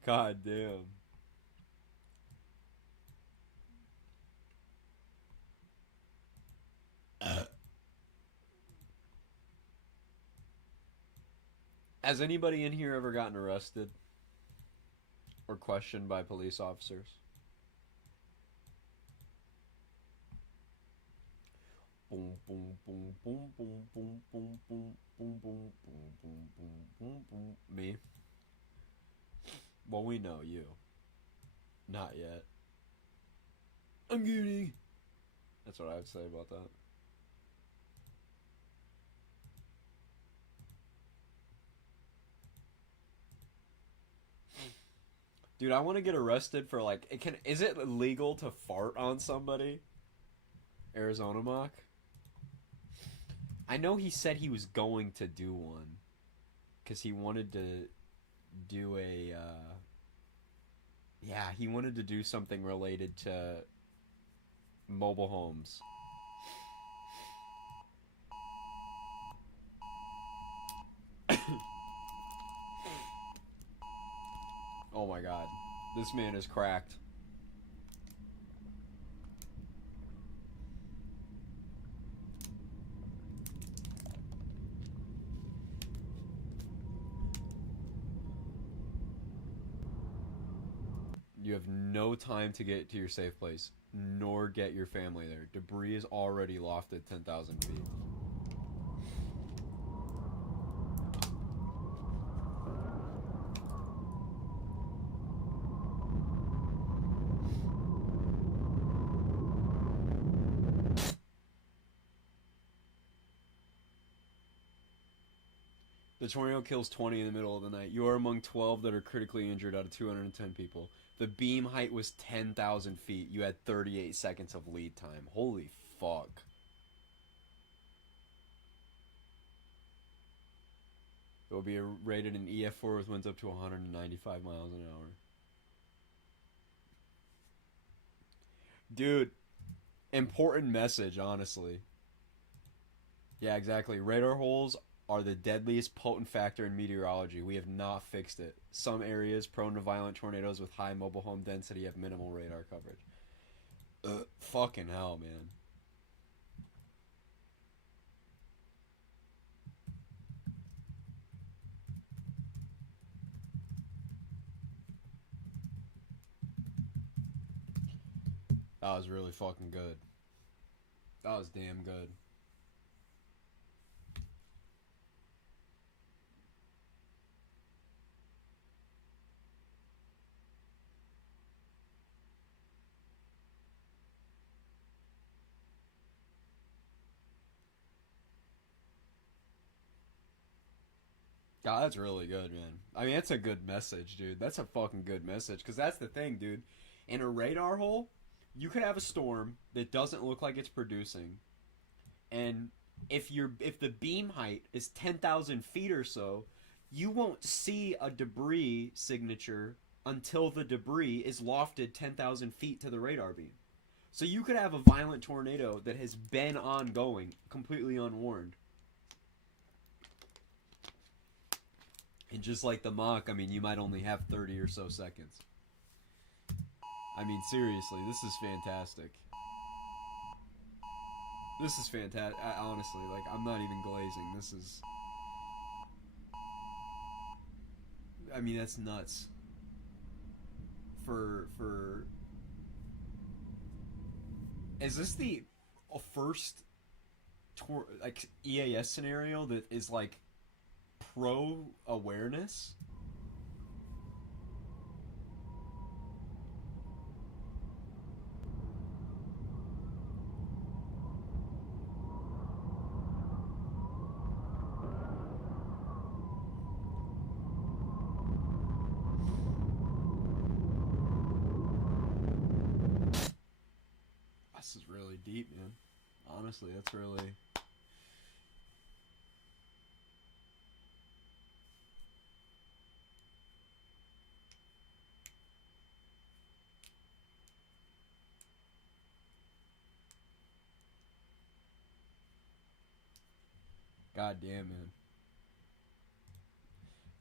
God damn. Has anybody in here ever gotten arrested? Or questioned by police officers? Boom, boom, boom, boom, boom, boom, boom, boom, boom, boom, boom, boom, boom, boom, boom. Me? Well, we know you. Not yet. I'm kidding. That's what I would say about that. Dude, I want to get arrested for like is it legal to fart on somebody? Arizona Mock? I know he said he was going to do one cuz he wanted to do a yeah, he wanted to do something related to mobile homes. Oh my god. This man is cracked. You have no time to get to your safe place, nor get your family there. Debris is already lofted 10,000 feet. The tornado kills 20 in the middle of the night. You are among 12 that are critically injured out of 210 people. The beam height was 10,000 feet. You had 38 seconds of lead time. Holy fuck. It will be rated an EF4 with winds up to 195 miles an hour. Dude, important message, honestly. Yeah, exactly. Radar holes are the deadliest potent factor in meteorology. We have not fixed it. Some areas prone to violent tornadoes with high mobile home density have minimal radar coverage. Fucking hell, man. That was really fucking good. That was damn good. God, that's really good, man. I mean, that's a good message, dude. That's a fucking good message. Because that's the thing, dude. In a radar hole, you could have a storm that doesn't look like it's producing. And if the beam height is 10,000 feet or so, you won't see a debris signature until the debris is lofted 10,000 feet to the radar beam. So you could have a violent tornado that has been ongoing, completely unwarned. And just like the Mach, I mean, you might only have 30 or so seconds. I mean, seriously, this is fantastic. This is fantastic. Honestly, like, I'm not even glazing. This is... I mean, that's nuts. For... Is this the first like EAS scenario that is like pro awareness? This is really deep, man. Honestly, that's really... God damn, man.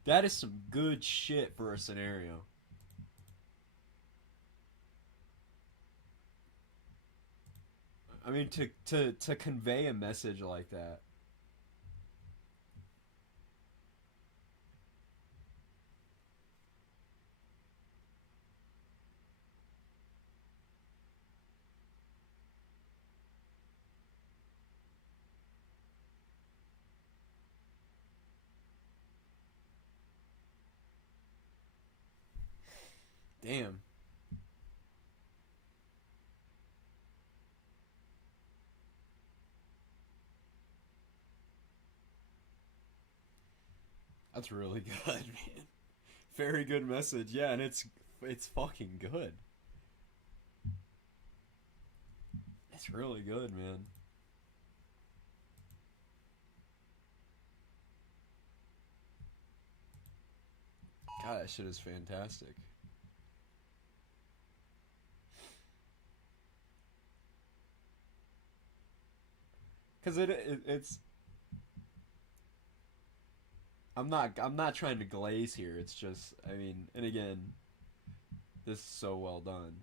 That is some good shit for a scenario. I mean, to convey a message like that. Damn. That's really good, man. Very good message. Yeah, and it's fucking good. It's really good, man. God, that shit is fantastic. Cause it's... I'm not trying to glaze here. It's just, I mean, and again, this is so well done.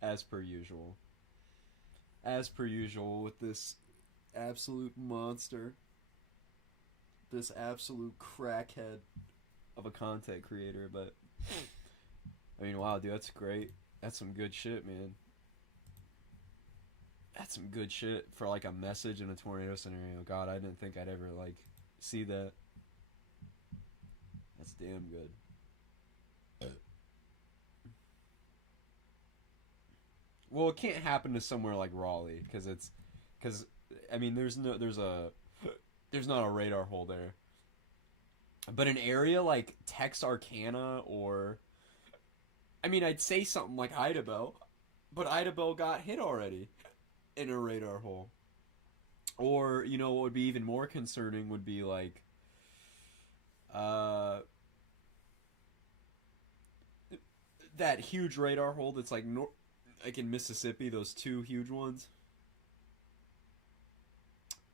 As per usual. As per usual with this absolute monster. This absolute crackhead of a content creator, but I mean, wow, dude, that's great. That's some good shit, man. That's some good shit for like a message in a tornado scenario. God, I didn't think I'd ever like see that. That's damn good. Well, it can't happen to somewhere like Raleigh because I mean, there's not a radar hole there. But an area like Texarkana or, I mean, I'd say something like Idabel, but Idabel got hit already in a radar hole. Or, you know, what would be even more concerning would be like that huge radar hole that's like like in Mississippi, those two huge ones.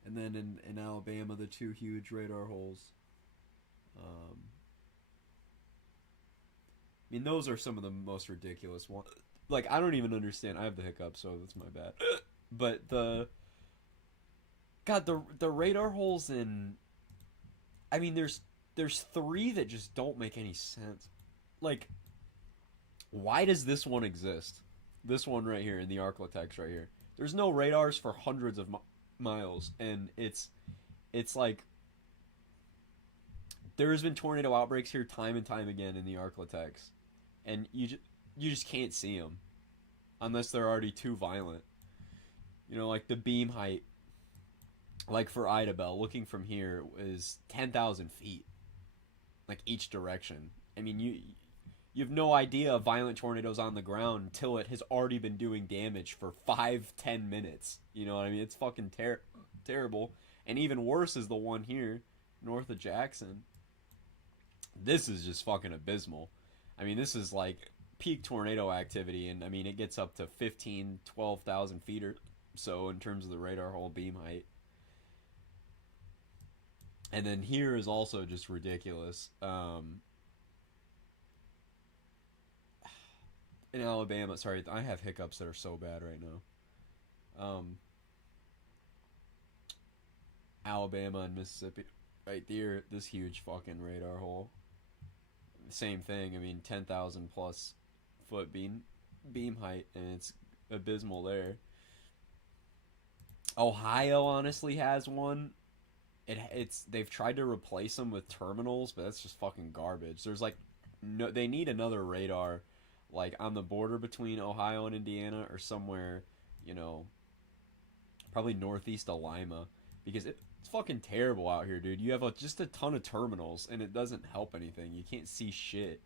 And then in Alabama, the two huge radar holes. I mean, those are some of the most ridiculous ones. Like, I don't even understand. I have the hiccup, so that's my bad. But the radar holes in... I mean, there's three that just don't make any sense. Like, Why does this one exist? This one right here in the Arklatex right here. There's no radars for hundreds of miles, and it's like there's been tornado outbreaks here time and time again in the Arklatex, and you just can't see them unless they're already too violent. You know, like the beam height, like for Idabel, looking from here is 10,000 feet, like each direction. I mean, you have no idea a violent tornado's on the ground until it has already been doing damage for 5-10 minutes. You know what I mean? It's fucking terrible. And even worse is the one here, north of Jackson. This is just fucking abysmal. I mean, this is like peak tornado activity, and I mean, it gets up to 12,000 feet or so in terms of the radar hole beam height. And then here is also just ridiculous. In Alabama, sorry, I have hiccups that are so bad right now. Alabama and Mississippi, right there, this huge fucking radar hole. Same thing. I mean, 10,000 plus foot beam height, and it's abysmal there. Ohio honestly has one. They've tried to replace them with terminals, but that's just fucking garbage. There's like no, they need another radar, like on the border between Ohio and Indiana, or somewhere, you know, probably northeast of Lima, because it's fucking terrible out here, dude. You have just a ton of terminals, and it doesn't help anything. You can't see shit.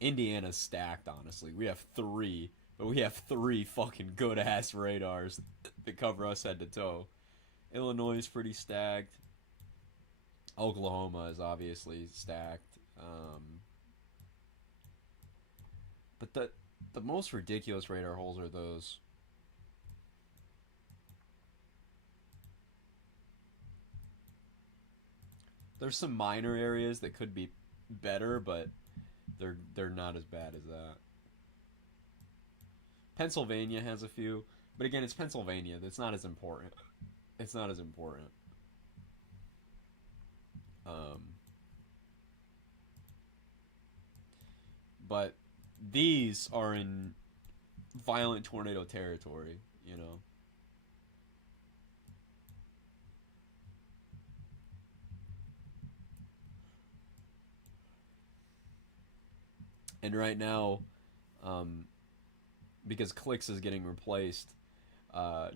Indiana's stacked, honestly. We have 3, but we have 3 fucking good ass radars that cover us head to toe. Illinois is pretty stacked. Oklahoma is obviously stacked. But the most ridiculous radar holes are those. There's some minor areas that could be better, but they're not as bad as that. Pennsylvania has a few, but again, it's Pennsylvania. That's not as important. It's not as important. But these are in violent tornado territory, you know. And right now, because Clicks is getting replaced,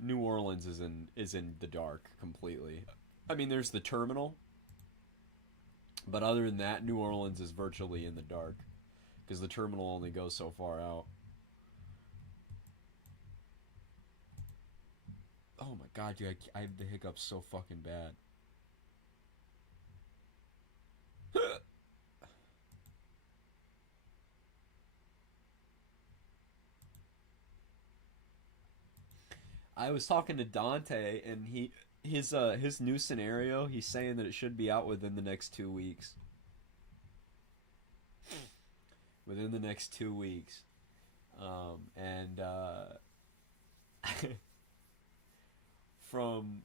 New Orleans is in the dark completely. I mean, there's the terminal, but other than that, New Orleans is virtually in the dark because the terminal only goes so far out. Oh my god, dude, I have the hiccups so fucking bad. I was talking to Dante, and his new scenario, he's saying that it should be out within the next 2 weeks. Within the next 2 weeks. From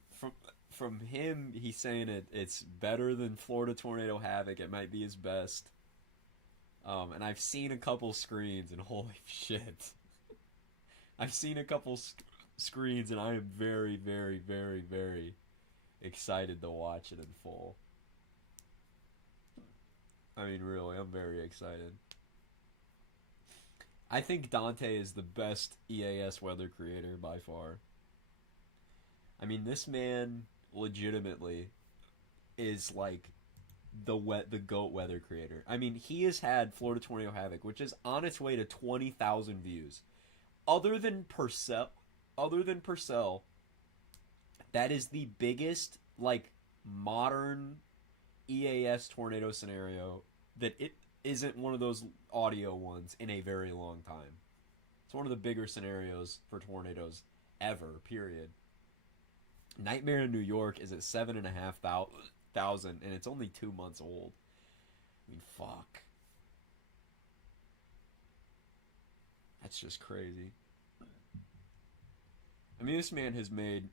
him, he's saying it's better than Florida Tornado Havoc. It might be his best. And I've seen a couple screens, and holy shit. I've seen a couple screens, and I am very, very, very, very excited to watch it in full. I mean, really, I'm very excited. I think Dante is the best EAS weather creator by far. I mean, this man legitimately is like the GOAT weather creator. I mean, he has had Florida Tornado Havoc, which is on its way to 20,000 views. Other than Purcell, that is the biggest, like, modern EAS tornado scenario that it isn't one of those audio ones in a very long time. It's one of the bigger scenarios for tornadoes ever, period. Nightmare in New York is at 7,500, and it's only 2 months old. I mean, fuck. That's just crazy. I mean, this man has made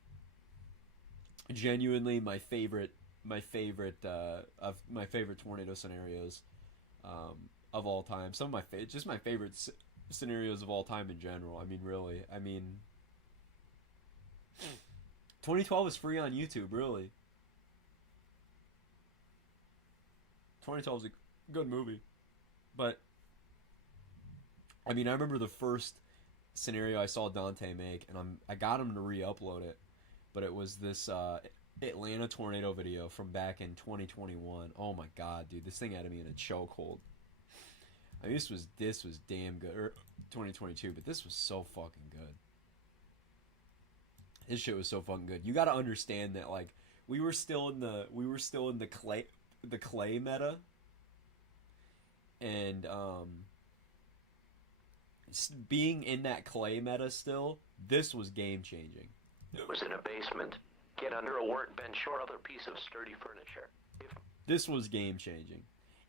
genuinely my favorite of my favorite tornado scenarios of all time. Some of my just my favorite scenarios of all time in general. I mean, really. I mean, 2012 is free on YouTube, really. 2012 is a good movie. But, I mean, I remember the first scenario I saw Dante make, and I got him to re-upload it, but it was this Atlanta tornado video from back in 2021. Oh my god, dude, this thing had me in a chokehold. I mean, this was damn good. Or 2022, but this was so fucking good. This shit was so fucking good. You got to understand that, like, we were still in the clay meta, and being in that clay meta still, this was game changing. It was in a basement. Get under a workbench or other piece of sturdy furniture. This was game changing.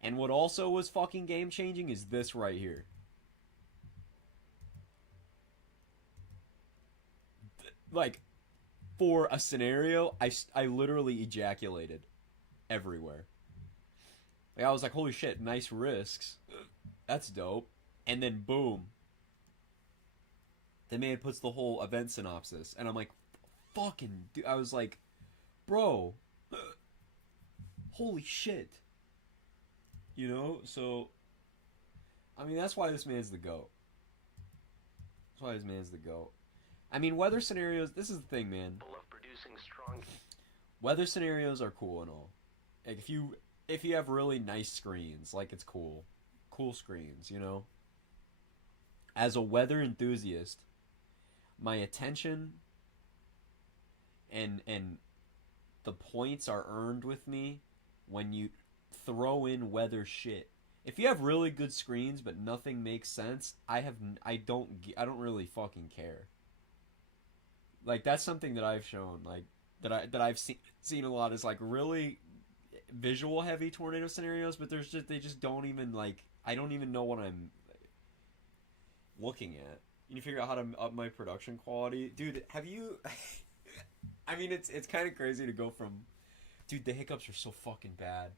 And what also was fucking game changing is this right here. Like, for a scenario, I literally ejaculated everywhere. Like, I was like, holy shit, nice risks. That's dope. And then boom. The man puts the whole event synopsis. And I'm like, fucking dude. I was like, bro. Holy shit. You know? So, I mean, that's why this man's the GOAT. That's why this man's the GOAT. I mean, weather scenarios, this is the thing, man. Of producing strong... Weather scenarios are cool and all. Like, if you have really nice screens, like, it's cool. Cool screens, you know? As a weather enthusiast, my attention and the points are earned with me when you throw in weather shit. If you have really good screens but nothing makes sense, I don't really fucking care. Like, that's something that I've shown, like, that I've seen a lot is, like, really visual heavy tornado scenarios, but they just don't even, like, I don't even know what I'm looking at. You need to figure out how to up my production quality. Dude, have you... I mean, it's kind of crazy to go from... Dude, the hiccups are so fucking bad.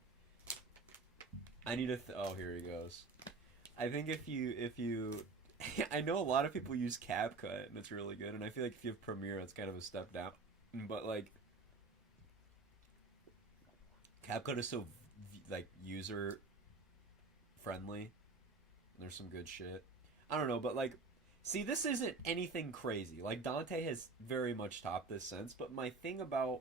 I need to... Oh, here he goes. I think if you... I know a lot of people use CapCut, and it's really good, and I feel like if you have Premiere, it's kind of a step down. But, like... CapCut is so, like, user-friendly. There's some good shit. I don't know, but, like... See, this isn't anything crazy. Like, Dante has very much topped this since, but my thing about...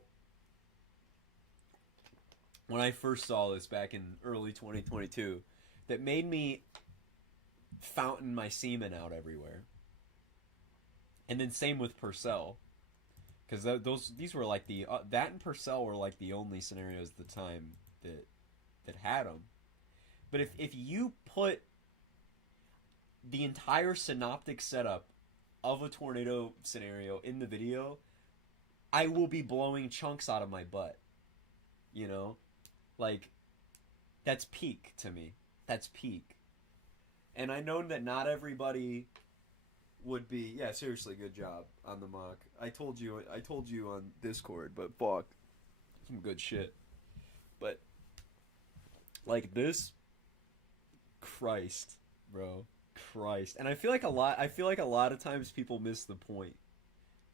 When I first saw this back in early 2022, that made me fountain my semen out everywhere. And then same with Purcell. Because these were like the... that and Purcell were like the only scenarios at the time that had them. But if you put the entire synoptic setup of a tornado scenario in the video, I will be blowing chunks out of my butt. You know? Like, that's peak to me. That's peak. And I know that not everybody would be... Yeah, seriously, good job on the mock. I told you on Discord, but fuck. Some good shit. But, like, this... Christ, bro. Christ. And I feel like a lot of times people miss the point,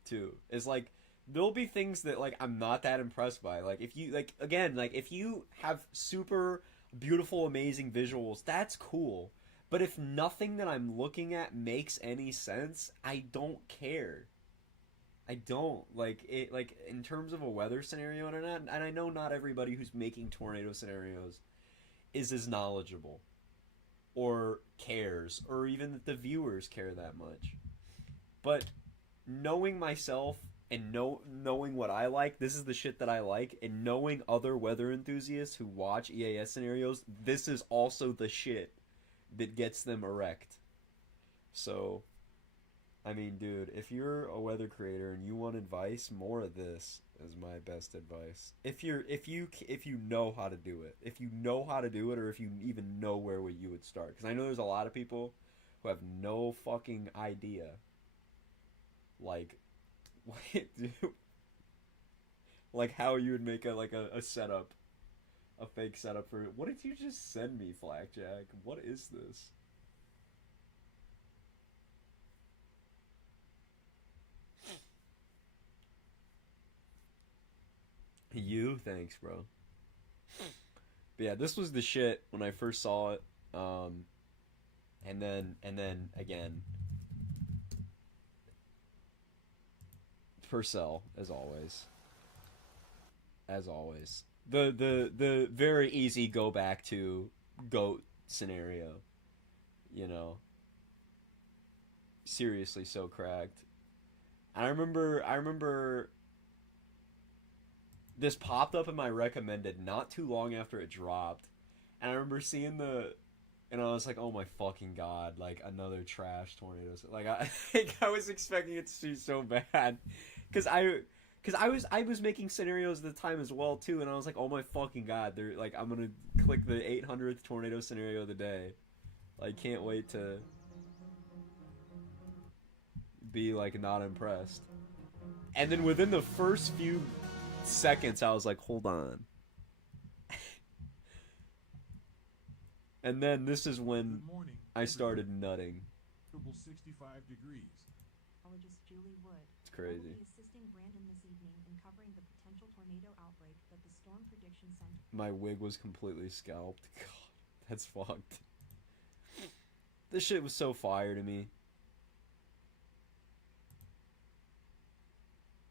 too. It's like... There'll be things that, like, I'm not that impressed by. Like, if you, like, again, like, if you have super beautiful, amazing visuals, that's cool. But if nothing that I'm looking at makes any sense, I don't care. I don't. Like, it, like, in terms of a weather scenario, and I know not everybody who's making tornado scenarios is as knowledgeable. Or cares. Or even that the viewers care that much. But knowing myself... And knowing what I like, this is the shit that I like, and knowing other weather enthusiasts who watch EAS scenarios, this is also the shit that gets them erect. So, I mean, dude, if you're a weather creator and you want advice, more of this is my best advice. If you know how to do it. If you know how to do it, or if you even know where you would start. Because I know there's a lot of people who have no fucking idea. Like... Wait, dude. Like how you would make a setup a fake setup for... What did you just send me, Flackjack? What is this? You? Thanks, bro. But yeah, this was the shit when I first saw it. And then again, Purcell, as always. As always. The very easy go back to GOAT scenario. You know. Seriously so cracked. I remember this popped up in my recommended not too long after it dropped. And I remember seeing and I was like, oh my fucking god, like another trash tornado. Like I was expecting it to be so bad. Cause I was making scenarios at the time as well too, and I was like, oh my fucking god, they're like, I'm gonna click the 800th tornado scenario of the day. Like, can't wait to be like not impressed. And then within the first few seconds I was like, hold on. And then this is when I started nutting. 65 degrees. Meteorologist Julie Wood. It's crazy. Will be assisting Brandon this evening in covering the potential tornado outbreak that the Storm Prediction Center. My wig was completely scalped. God, that's fucked. This shit was so fire to me.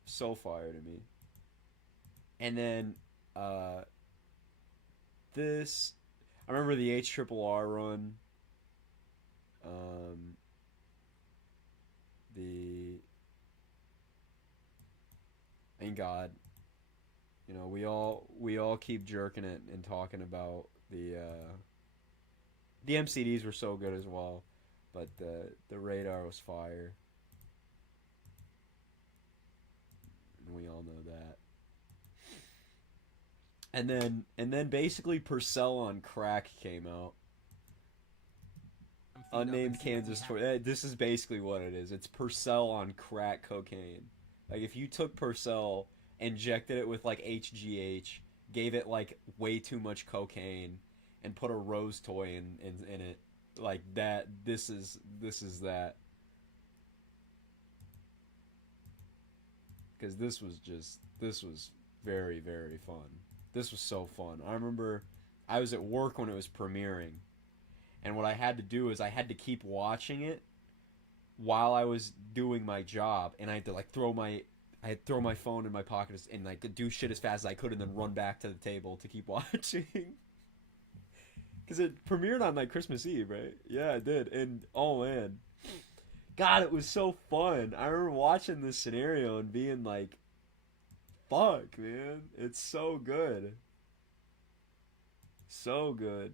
So fire to me. And then, this... I remember the HRRR run. Thank God. You know, we all keep jerking it and talking about the MCDs were so good as well, but the radar was fire. And we all know that. And then basically Purcell on Crack came out. Unnamed Kansas Tour. This is basically what it is. It's Purcell on crack cocaine. Like, if you took Purcell, injected it with like HGH, gave it like way too much cocaine, and put a rose toy in it, like that. This is that. Because this was very, very fun. This was so fun. I remember I was at work when it was premiering, and what I had to do is I had to keep watching it while I was doing my job, and I had to like throw my phone in my pocket and like do shit as fast as I could, and then run back to the table to keep watching. Because it premiered on like Christmas Eve, right? Yeah, it did. And oh man, God, it was so fun. I remember watching this scenario and being like, fuck, man. It's so good. So good.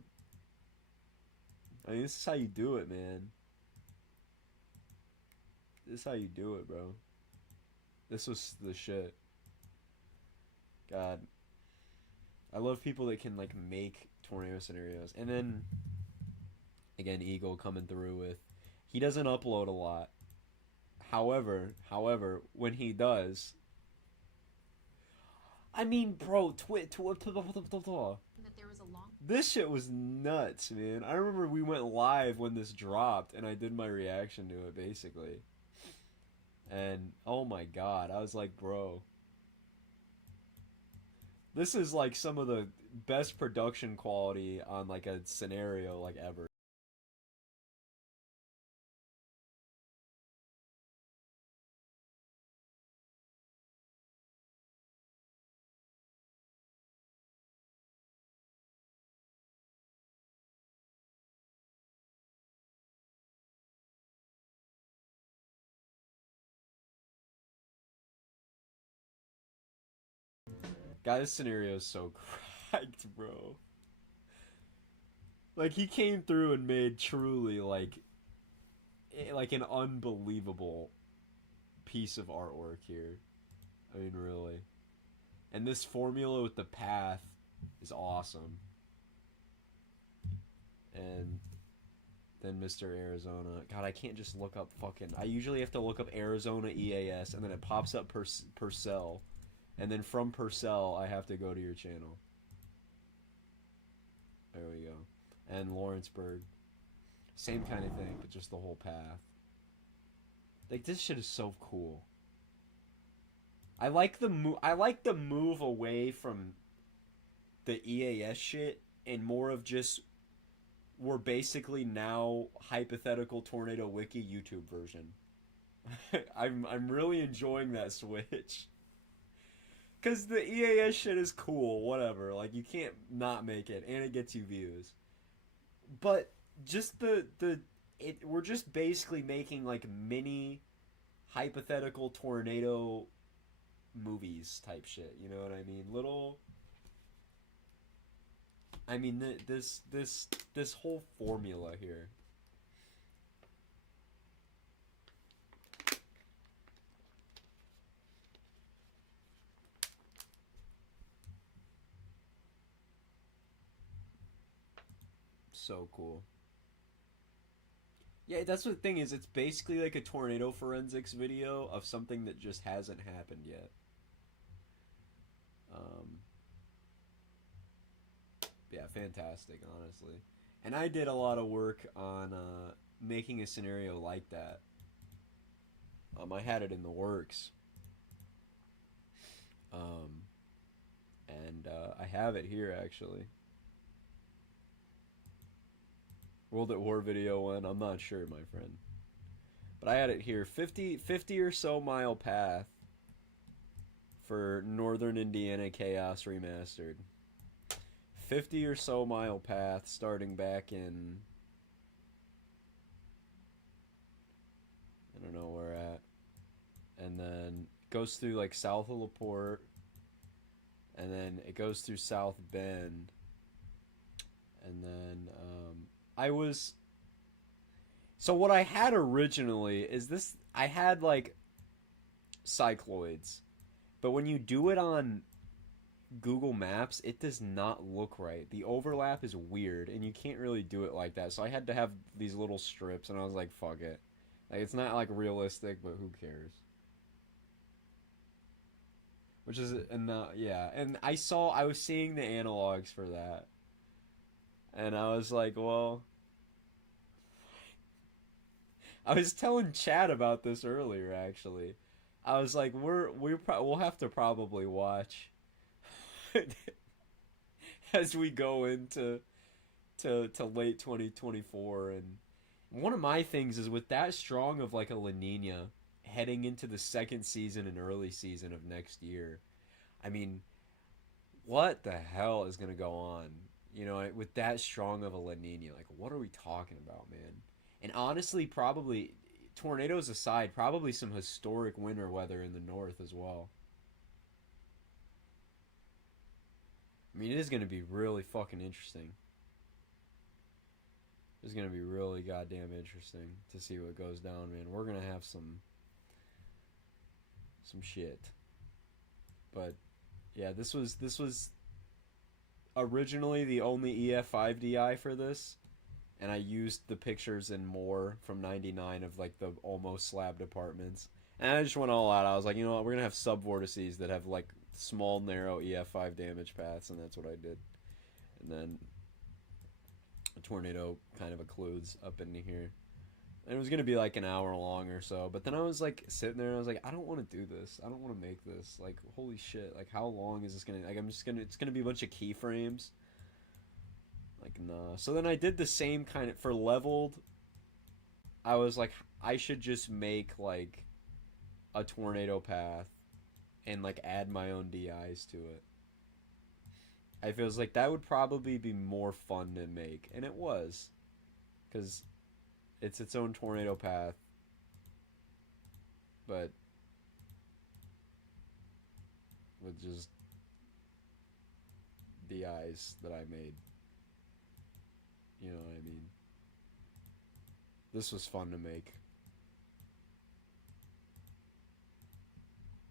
I mean, this is how you do it, man. This is how you do it, bro. This was the shit. God. I love people that can, like, make tornado scenarios. And then, again, Eagle coming through with... He doesn't upload a lot. However, when he does... I mean, bro, this shit was nuts, man. I remember we went live when this dropped, and I did my reaction to it, basically. And, oh my god, I was like, bro. This is, like, some of the best production quality on, like, a scenario, like, ever. God, this scenario is so cracked, bro. Like, he came through and made truly, like an unbelievable piece of artwork here. I mean, really. And this formula with the path is awesome. And then Mr. Arizona. God, I can't just look up fucking... I usually have to look up Arizona EAS, and then it pops up Purcell. And then from Purcell, I have to go to your channel. There we go. And Lawrenceburg. Same kind of thing, but just the whole path. Like, this shit is so cool. I like the move away from the EAS shit and more of just we're basically now hypothetical Tornado Wiki YouTube version. I'm really enjoying that switch. Cause the EAS shit is cool, whatever. Like, you can't not make it, and it gets you views. But just we're just basically making like mini hypothetical tornado movies type shit. You know what I mean? Little. I mean, this whole formula here. So cool. Yeah, that's what the thing is. It's basically like a tornado forensics video of something that just hasn't happened yet. Yeah, fantastic, honestly. And I did a lot of work on making a scenario like that. I had it in the works. And I have it here, actually. World at War video 1, I'm not sure, my friend. But I had it here. 50 or so mile path for Northern Indiana Chaos Remastered. 50 or so mile path starting back in... I don't know where at. And then goes through like south of LaPorte. And then it goes through South Bend. And then so what I had originally is this. I had like cycloids, but when you do it on Google Maps, it does not look right. The overlap is weird, and you can't really do it like that. So I had to have these little strips, and I was like, fuck it. Like, it's not like realistic, but who cares? Which is, and yeah, and I was seeing the analogs for that. And I was like, well, I was telling Chad about this earlier, actually. I was like, we'll have to probably watch as we go into to late 2024. And one of my things is with that strong of like a La Nina heading into the second season and early season of next year. I mean, what the hell is going to go on? You know, with that strong of a La Nina, like, what are we talking about, man? And honestly, probably, tornadoes aside, probably some historic winter weather in the north as well. I mean, it is going to be really fucking interesting. It's going to be really goddamn interesting to see what goes down, man. We're going to have some shit. But, yeah, this was originally the only EF5 DI for this, and I used the pictures and more from 99 of like the almost slabbed apartments, and I just went all out. I was like, you know what, we're gonna have sub-vortices that have like small narrow EF5 damage paths, and that's what I did. And then a tornado kind of occludes up into here, and it was gonna be like an hour long or so, but then I was like sitting there and I was like, I don't want to do this. I don't want to make this. Like, holy shit, like how long is this gonna, like, it's gonna be a bunch of keyframes. Like, nah. So then I did the same kind of, for leveled, I was like, I should just make like a tornado path and like add my own DIs to it. I feels like that would probably be more fun to make, and it was, because it's its own tornado path, but with just DIs that I made. You know what I mean? This was fun to make.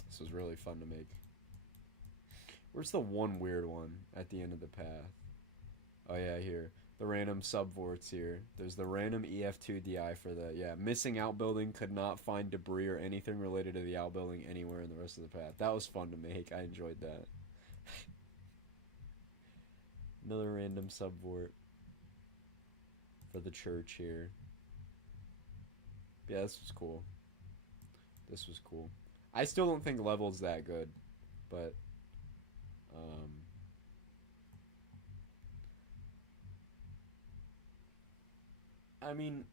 This was really fun to make. Where's the one weird one at the end of the path? Oh yeah, here. The random subvorts here. There's the random EF2 DI for the, yeah, missing outbuilding, could not find debris or anything related to the outbuilding anywhere in the rest of the path. That was fun to make. I enjoyed that. Another random subvort for the church here. Yeah, this was cool. This was cool. I still don't think level's that good, but I mean,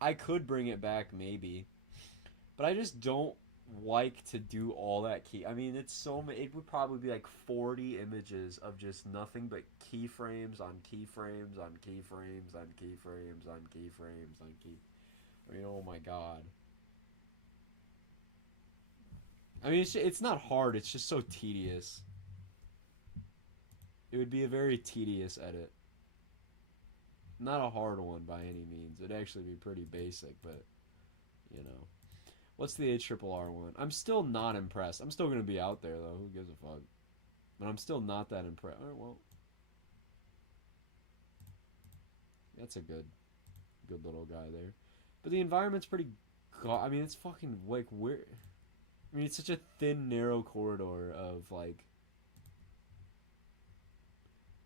I could bring it back maybe, but I just don't like to do all that key. I mean, it's so many. It would probably be like 40 images of just nothing but keyframes on keyframes on keyframes on keyframes on keyframes on key. I mean, oh my god. I mean, it's not hard. It's just so tedious. It would be a very tedious edit. Not a hard one by any means. It'd actually be pretty basic, but, you know. What's the HRRR one? I'm still not impressed. I'm still going to be out there, though. Who gives a fuck? But I'm still not that impressed. Alright, well. That's a good little guy there. But the environment's pretty... I mean, it's fucking, like, weird. I mean, it's such a thin, narrow corridor of, like,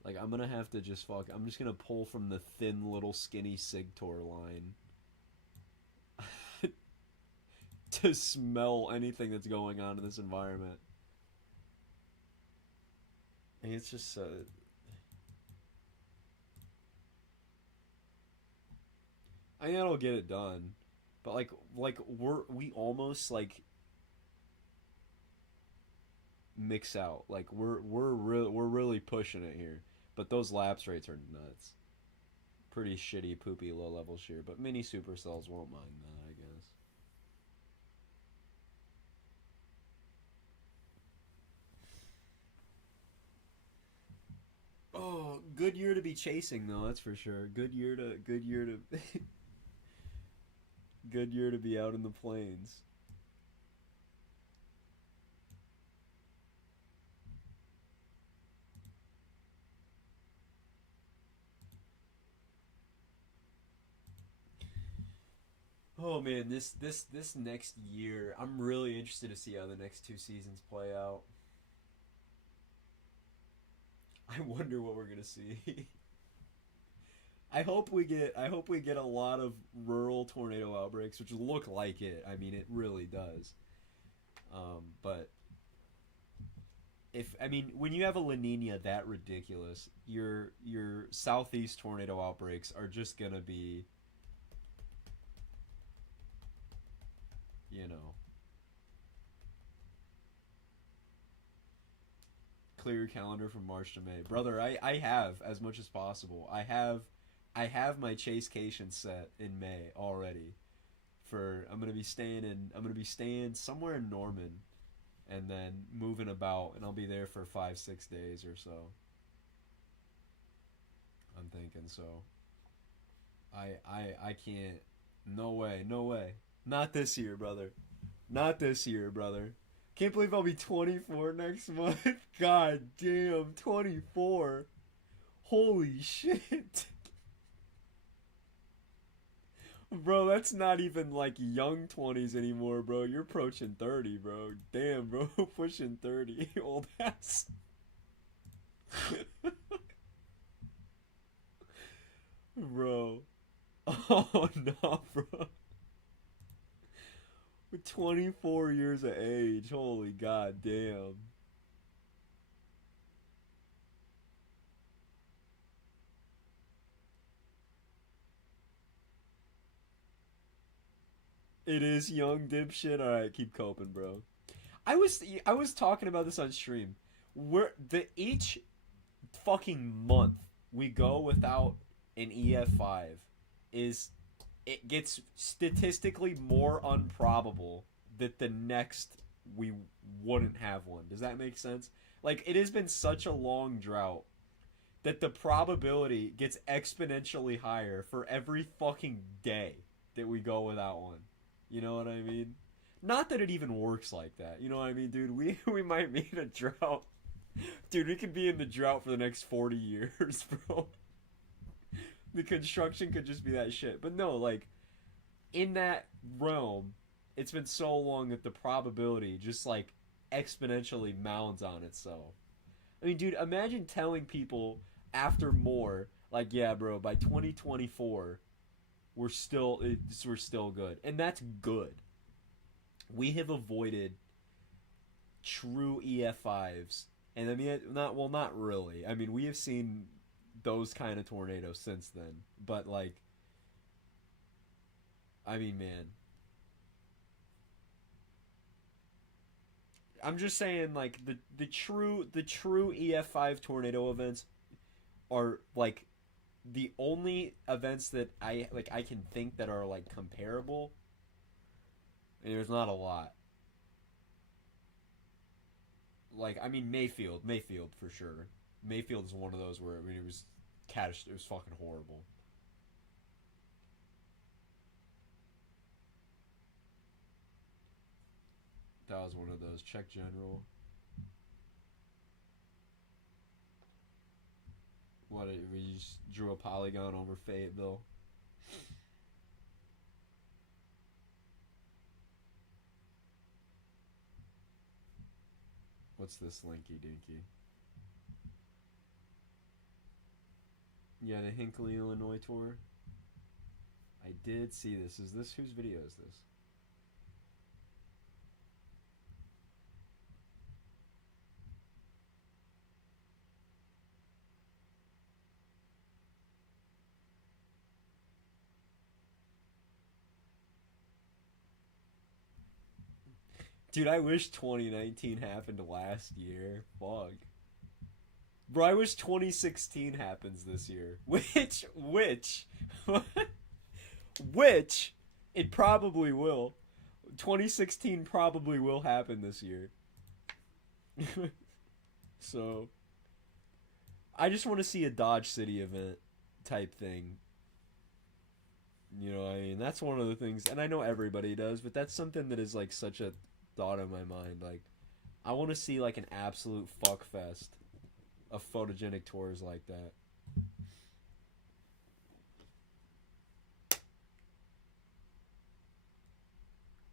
I'm gonna have to just I'm just gonna pull from the thin, little, skinny Sigtor line to smell anything that's going on in this environment. And it's just, I think that'll get it done. But, we almost, mix out. We're really pushing it here. But those lapse rates are nuts. Pretty shitty, poopy, low-level shear. But mini supercells won't mind that, I guess. Oh, good year to be chasing, though. That's for sure. Good year to good year to be out in the plains. Oh man, this next year, I'm really interested to see how the next 2 seasons play out. I wonder what we're gonna see. I hope we get a lot of rural tornado outbreaks, which look like it. I mean, it really does. But when you have a La Nina that ridiculous, your southeast tornado outbreaks are just gonna be, you know, clear your calendar from March to May. Brother, I have as much as possible. I have my chasecation set in May already. I'm gonna be staying somewhere in Norman and then moving about, and I'll be there for 5-6 days or so. I'm thinking, so I can't, no way. Not this year, brother. Not this year, brother. Can't believe I'll be 24 next month. God damn, 24. Holy shit. Bro, that's not even young 20s anymore, bro. You're approaching 30, bro. Damn, bro. Pushing 30. Old ass. Bro. Oh, no, bro. 24 years of age. Holy god damn. It is young dipshit. Alright, keep coping, bro. I was talking about this on stream. Each fucking month we go without an EF5 it gets statistically more improbable that the next we wouldn't have one. Does that make sense? It has been such a long drought that the probability gets exponentially higher for every fucking day that we go without one. You know what I mean? Not that it even works like that. You know what I mean, dude? We might be in a drought. Dude, we could be in the drought for the next 40 years, bro. The construction could just be that shit. But no, in that realm, it's been so long that the probability just, exponentially mounds on itself. I mean, dude, imagine telling people after more, like, yeah, bro, by 2024, we're still good, and that's good. We have avoided true EF5s, and I mean, not really. I mean, we have seen those kind of tornadoes since then, but like, I mean, man, I'm just saying, like, the true EF5 tornado events are like the only events that I can think that are like comparable. And there's not a lot. Like, I mean, Mayfield for sure. Mayfield is one of those where, I mean, it was fucking horrible. That was one of those. Check general. What, we just drew a polygon over Fayetteville? What's this linky dinky? Yeah, the Hinckley, Illinois tour. I did see this. Is this whose video is this? Dude, I wish 2019 happened last year. Fuck. Bro, I wish 2016 happens this year. Which, it probably will. 2016 probably will happen this year. So, I just want to see a Dodge City event type thing. You know what I mean? That's one of the things, and I know everybody does, but that's something that is like such a thought in my mind. Like, I want to see like an absolute fuck fest of photogenic tours like that.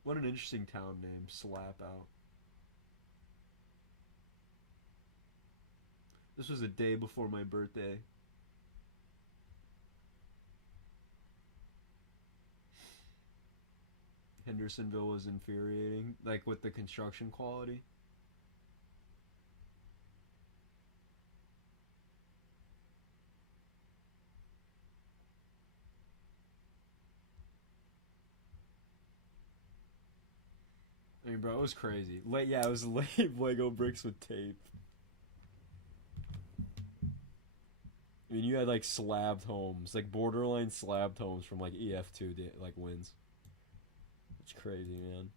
What an interesting town name, Slap Out. This was a day before my birthday. Hendersonville was infuriating, like with the construction quality. I mean, bro, it was crazy. Yeah, it was Lego bricks with tape. I mean, you had like slabbed homes, like borderline slabbed homes from like EF2 like wins. It's crazy, man.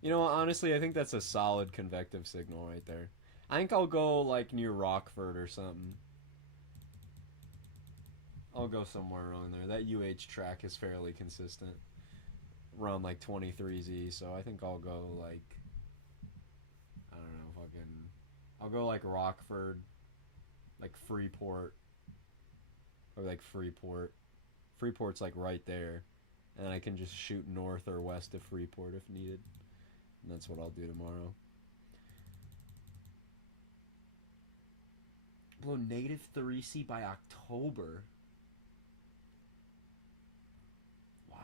You know, honestly, I think that's a solid convective signal right there. I think I'll go like near Rockford or something. I'll go somewhere around there. That UH track is fairly consistent. Around like 23Z, so I think I'll go like, I don't know, I'll go like Rockford, like Freeport, or like Freeport. Freeport's like right there, and I can just shoot north or west of Freeport if needed. And that's what I'll do tomorrow. Blow negative 3C by October. Wow.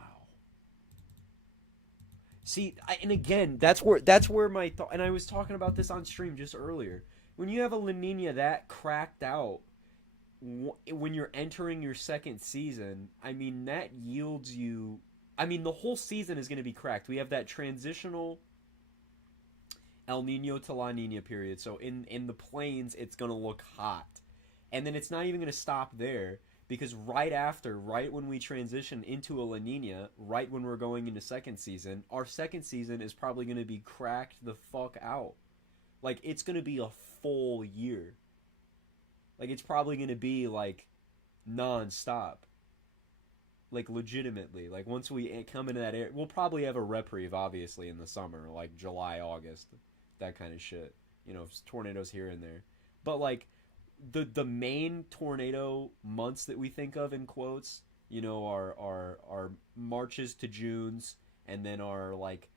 See, and again, that's where my thought. And I was talking about this on stream just earlier. When you have a La Nina that cracked out, when you're entering your second season, I mean that yields you. I mean the whole season is going to be cracked. We have that transitional El Nino to La Nina period. So in the plains, it's going to look hot. And then it's not even going to stop there, because right when we transition into a La Nina, right when we're going into second season, our second season is probably going to be cracked the fuck out. Like, it's going to be a full year. Like, it's probably going to be, like, non-stop. Like, legitimately. Like, once we come into that area, we'll probably have a reprieve, obviously, in the summer. Like, July, August. That kind of shit. You know, tornadoes here and there. But, like, the main tornado months that we think of in quotes, you know, are Marches to Junes, and then are like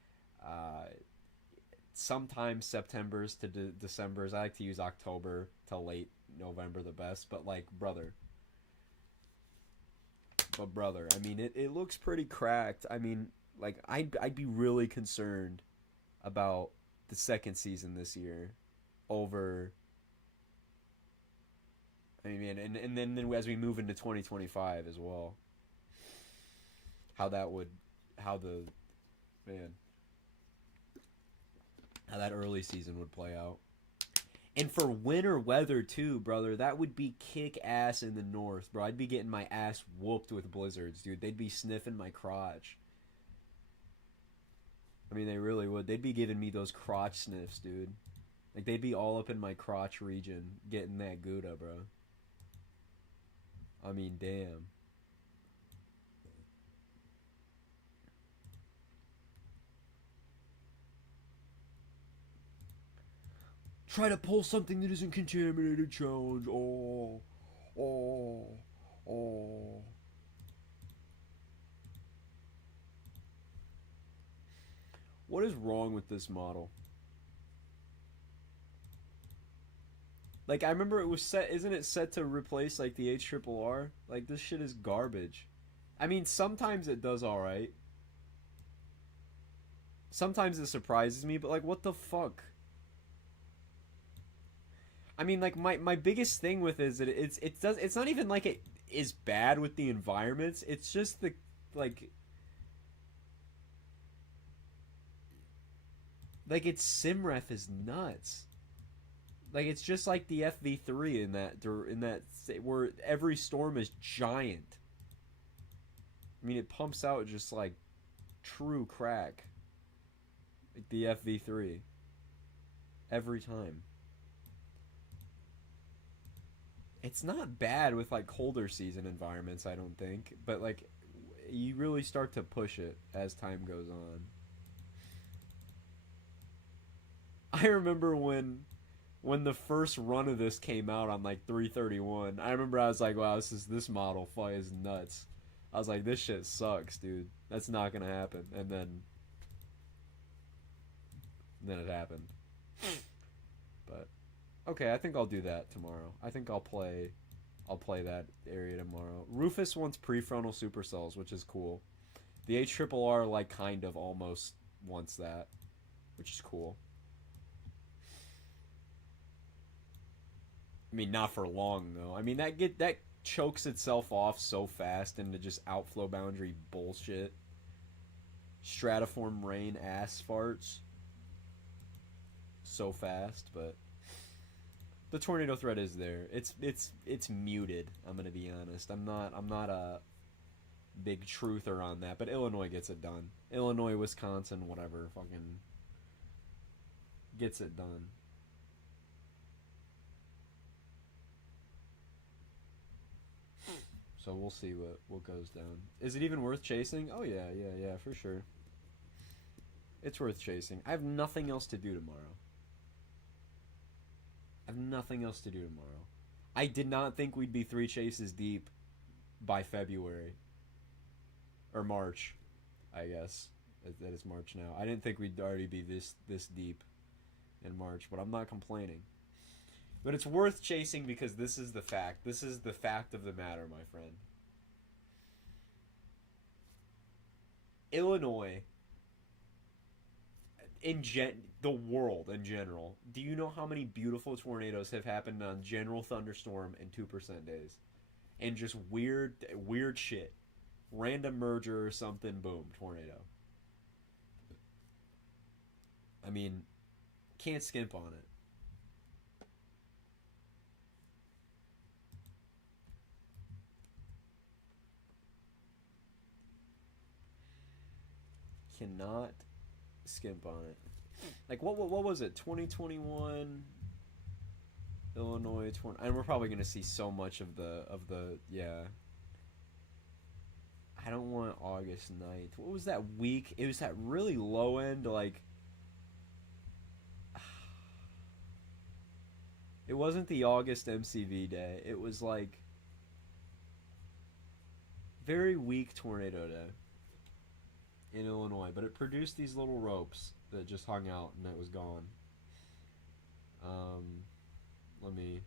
sometimes Septembers to Decembers. I like to use October to late November the best, but like brother, I mean it looks pretty cracked. I mean, like I'd be really concerned about the second season this year over. I mean, and then as we move into 2025 as well, how that would, how that early season would play out. And for winter weather too, brother, that would be kick ass in the north, bro. I'd be getting my ass whooped with blizzards, dude. They'd be sniffing my crotch. I mean, they really would. They'd be giving me those crotch sniffs, dude. Like, they'd be all up in my crotch region getting that Gouda, bro. I mean, damn. Try to pull something that isn't contaminated challenge. Oh. What is wrong with this model? Like, I remember it was set, isn't it set to replace, like, the HRRR? Like, this shit is garbage. I mean, sometimes it does alright. Sometimes it surprises me, but, like, what the fuck? I mean, like, my biggest thing with it is that it's not even like it is bad with the environments. It's just the, like its simref is nuts. Like, it's just like the FV3 in that where every storm is giant. I mean, it pumps out just like true crack. Like the FV3 every time. It's not bad with like colder season environments, I don't think, but like you really start to push it as time goes on. I remember when the first run of this came out on like 331, I remember I was like, wow, this model is nuts. I was like, this shit sucks, dude. That's not gonna happen. And then it happened. But okay, I think I'll do that tomorrow. I think I'll play that area tomorrow. Rufus wants prefrontal supercells, which is cool. The HRRR like kind of almost wants that, which is cool. I mean, not for long though. I mean, that chokes itself off so fast into just outflow boundary bullshit. Stratiform rain ass farts. So fast, but the tornado threat is there. It's muted. I'm gonna be honest. I'm not a big truther on that, but Illinois gets it done. Illinois, Wisconsin, whatever, fucking gets it done. So we'll see what goes down. Is it even worth chasing? Oh yeah, for sure. It's worth chasing. I have nothing else to do tomorrow. I did not think we'd be 3 chases deep by February. Or March, I guess. That is March now. I didn't think we'd already be this deep in March, but I'm not complaining. But it's worth chasing because this is the fact. This is the fact of the matter, my friend. Illinois, the world in general, do you know how many beautiful tornadoes have happened on general thunderstorm and 2% days? And just weird shit. Random merger or something, boom, tornado. I mean, can't skimp on it. Cannot skimp on it. Like what was it? 2021 Illinois 20, and we're probably going to see so much of the yeah. I don't want August 9th. What was that week? It was that really low end like It wasn't the August MCV day. It was like very weak tornado day in Illinois, but it produced these little ropes that just hung out and it was gone. Let me.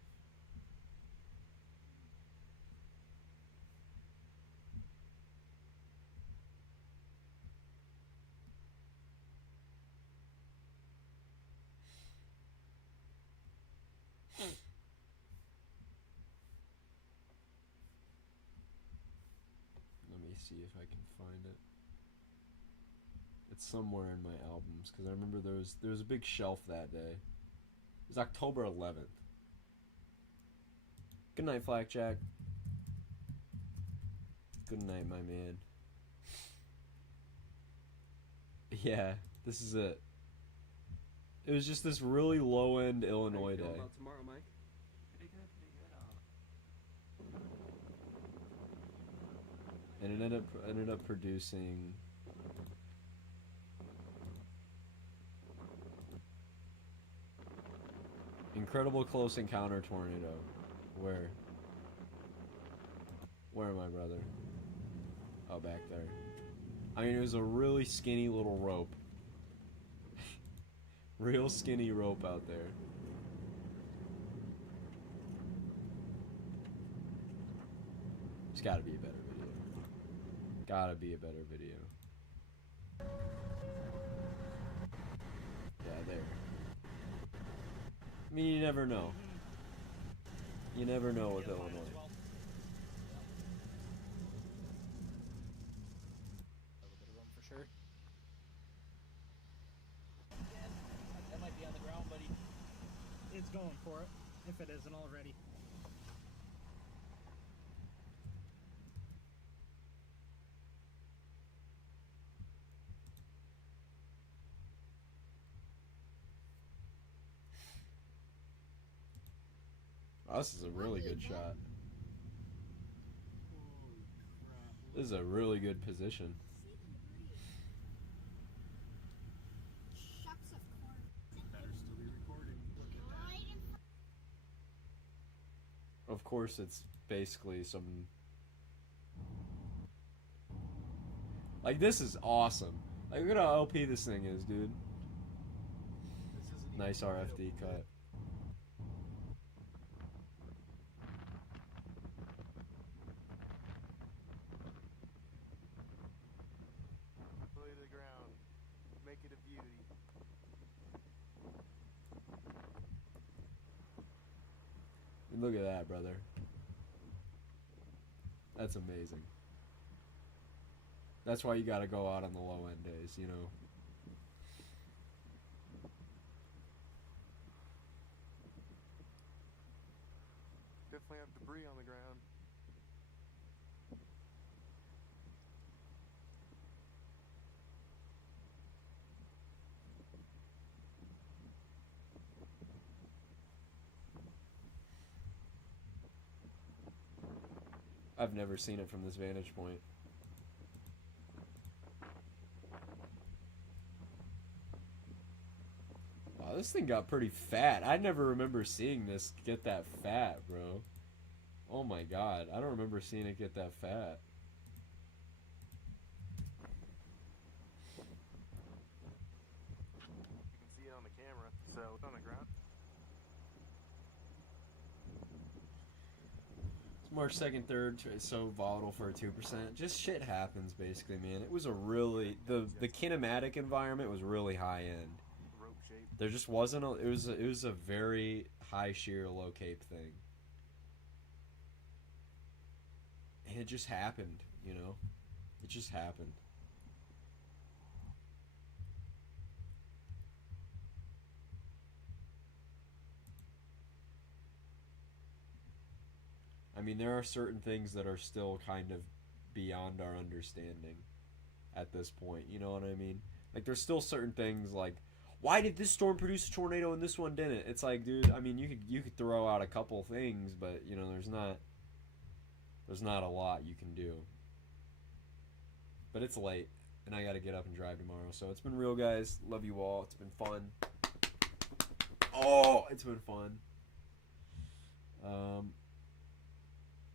Let me see if I can find it. It's somewhere in my albums because I remember there was a big shelf that day. It was October 11th. Good night, Blackjack. Good night, my man. Yeah, this is it. It was just this really low-end Illinois day. About tomorrow, Mike? Pretty good, And it ended up producing incredible close encounter tornado. Where am I, brother? Oh, back there. I mean, it was a really skinny little rope. Real skinny rope out there. There's gotta be a better video. Gotta be a better video. Yeah, there. I mean, you never know. You never know with Illinois. A little bit of room for sure. That might be on the ground, buddy. It's going for it, if it isn't already. Oh, this is a really good shot. This is a really good position. Better still be recording. Look at that. Of course, it's basically some. Like, this is awesome. Like, look at how LP this thing is, dude. Nice RFD cut. To the ground. Make it a beauty. And look at that, brother. That's amazing. That's why you gotta go out on the low end days, you know. Definitely have debris on the ground. I've never seen it from this vantage point. Wow, this thing got pretty fat. I never remember seeing this get that fat, bro. Oh my god, I don't remember seeing it get that fat. You can see it on the camera, so it's on the ground. It's March 2nd, 3rd, it's so volatile for a 2%. Just shit happens, basically, man. It was a really... The kinematic environment was really high-end. Rope shape. There just wasn't a... It was a very high shear, low cape thing. And it just happened, you know? It just happened. I mean, there are certain things that are still kind of beyond our understanding at this point. You know what I mean? Like, there's still certain things like, why did this storm produce a tornado and this one didn't? It's like, dude, I mean, you could throw out a couple things, but you know, there's not a lot you can do. But it's late, and I got to get up and drive tomorrow. So it's been real, guys. Love you all. It's been fun. Oh, it's been fun.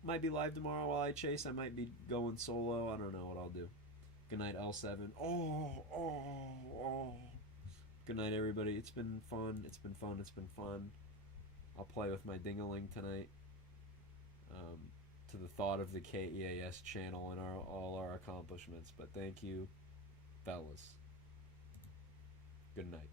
Might be live tomorrow while I chase. I might be going solo. I don't know what I'll do. Good night, L7. Oh. Good night, everybody. It's been fun. It's been fun. I'll play with my ding-a-ling tonight. To the thought of the KEAS channel and all our accomplishments. But thank you, fellas. Good night.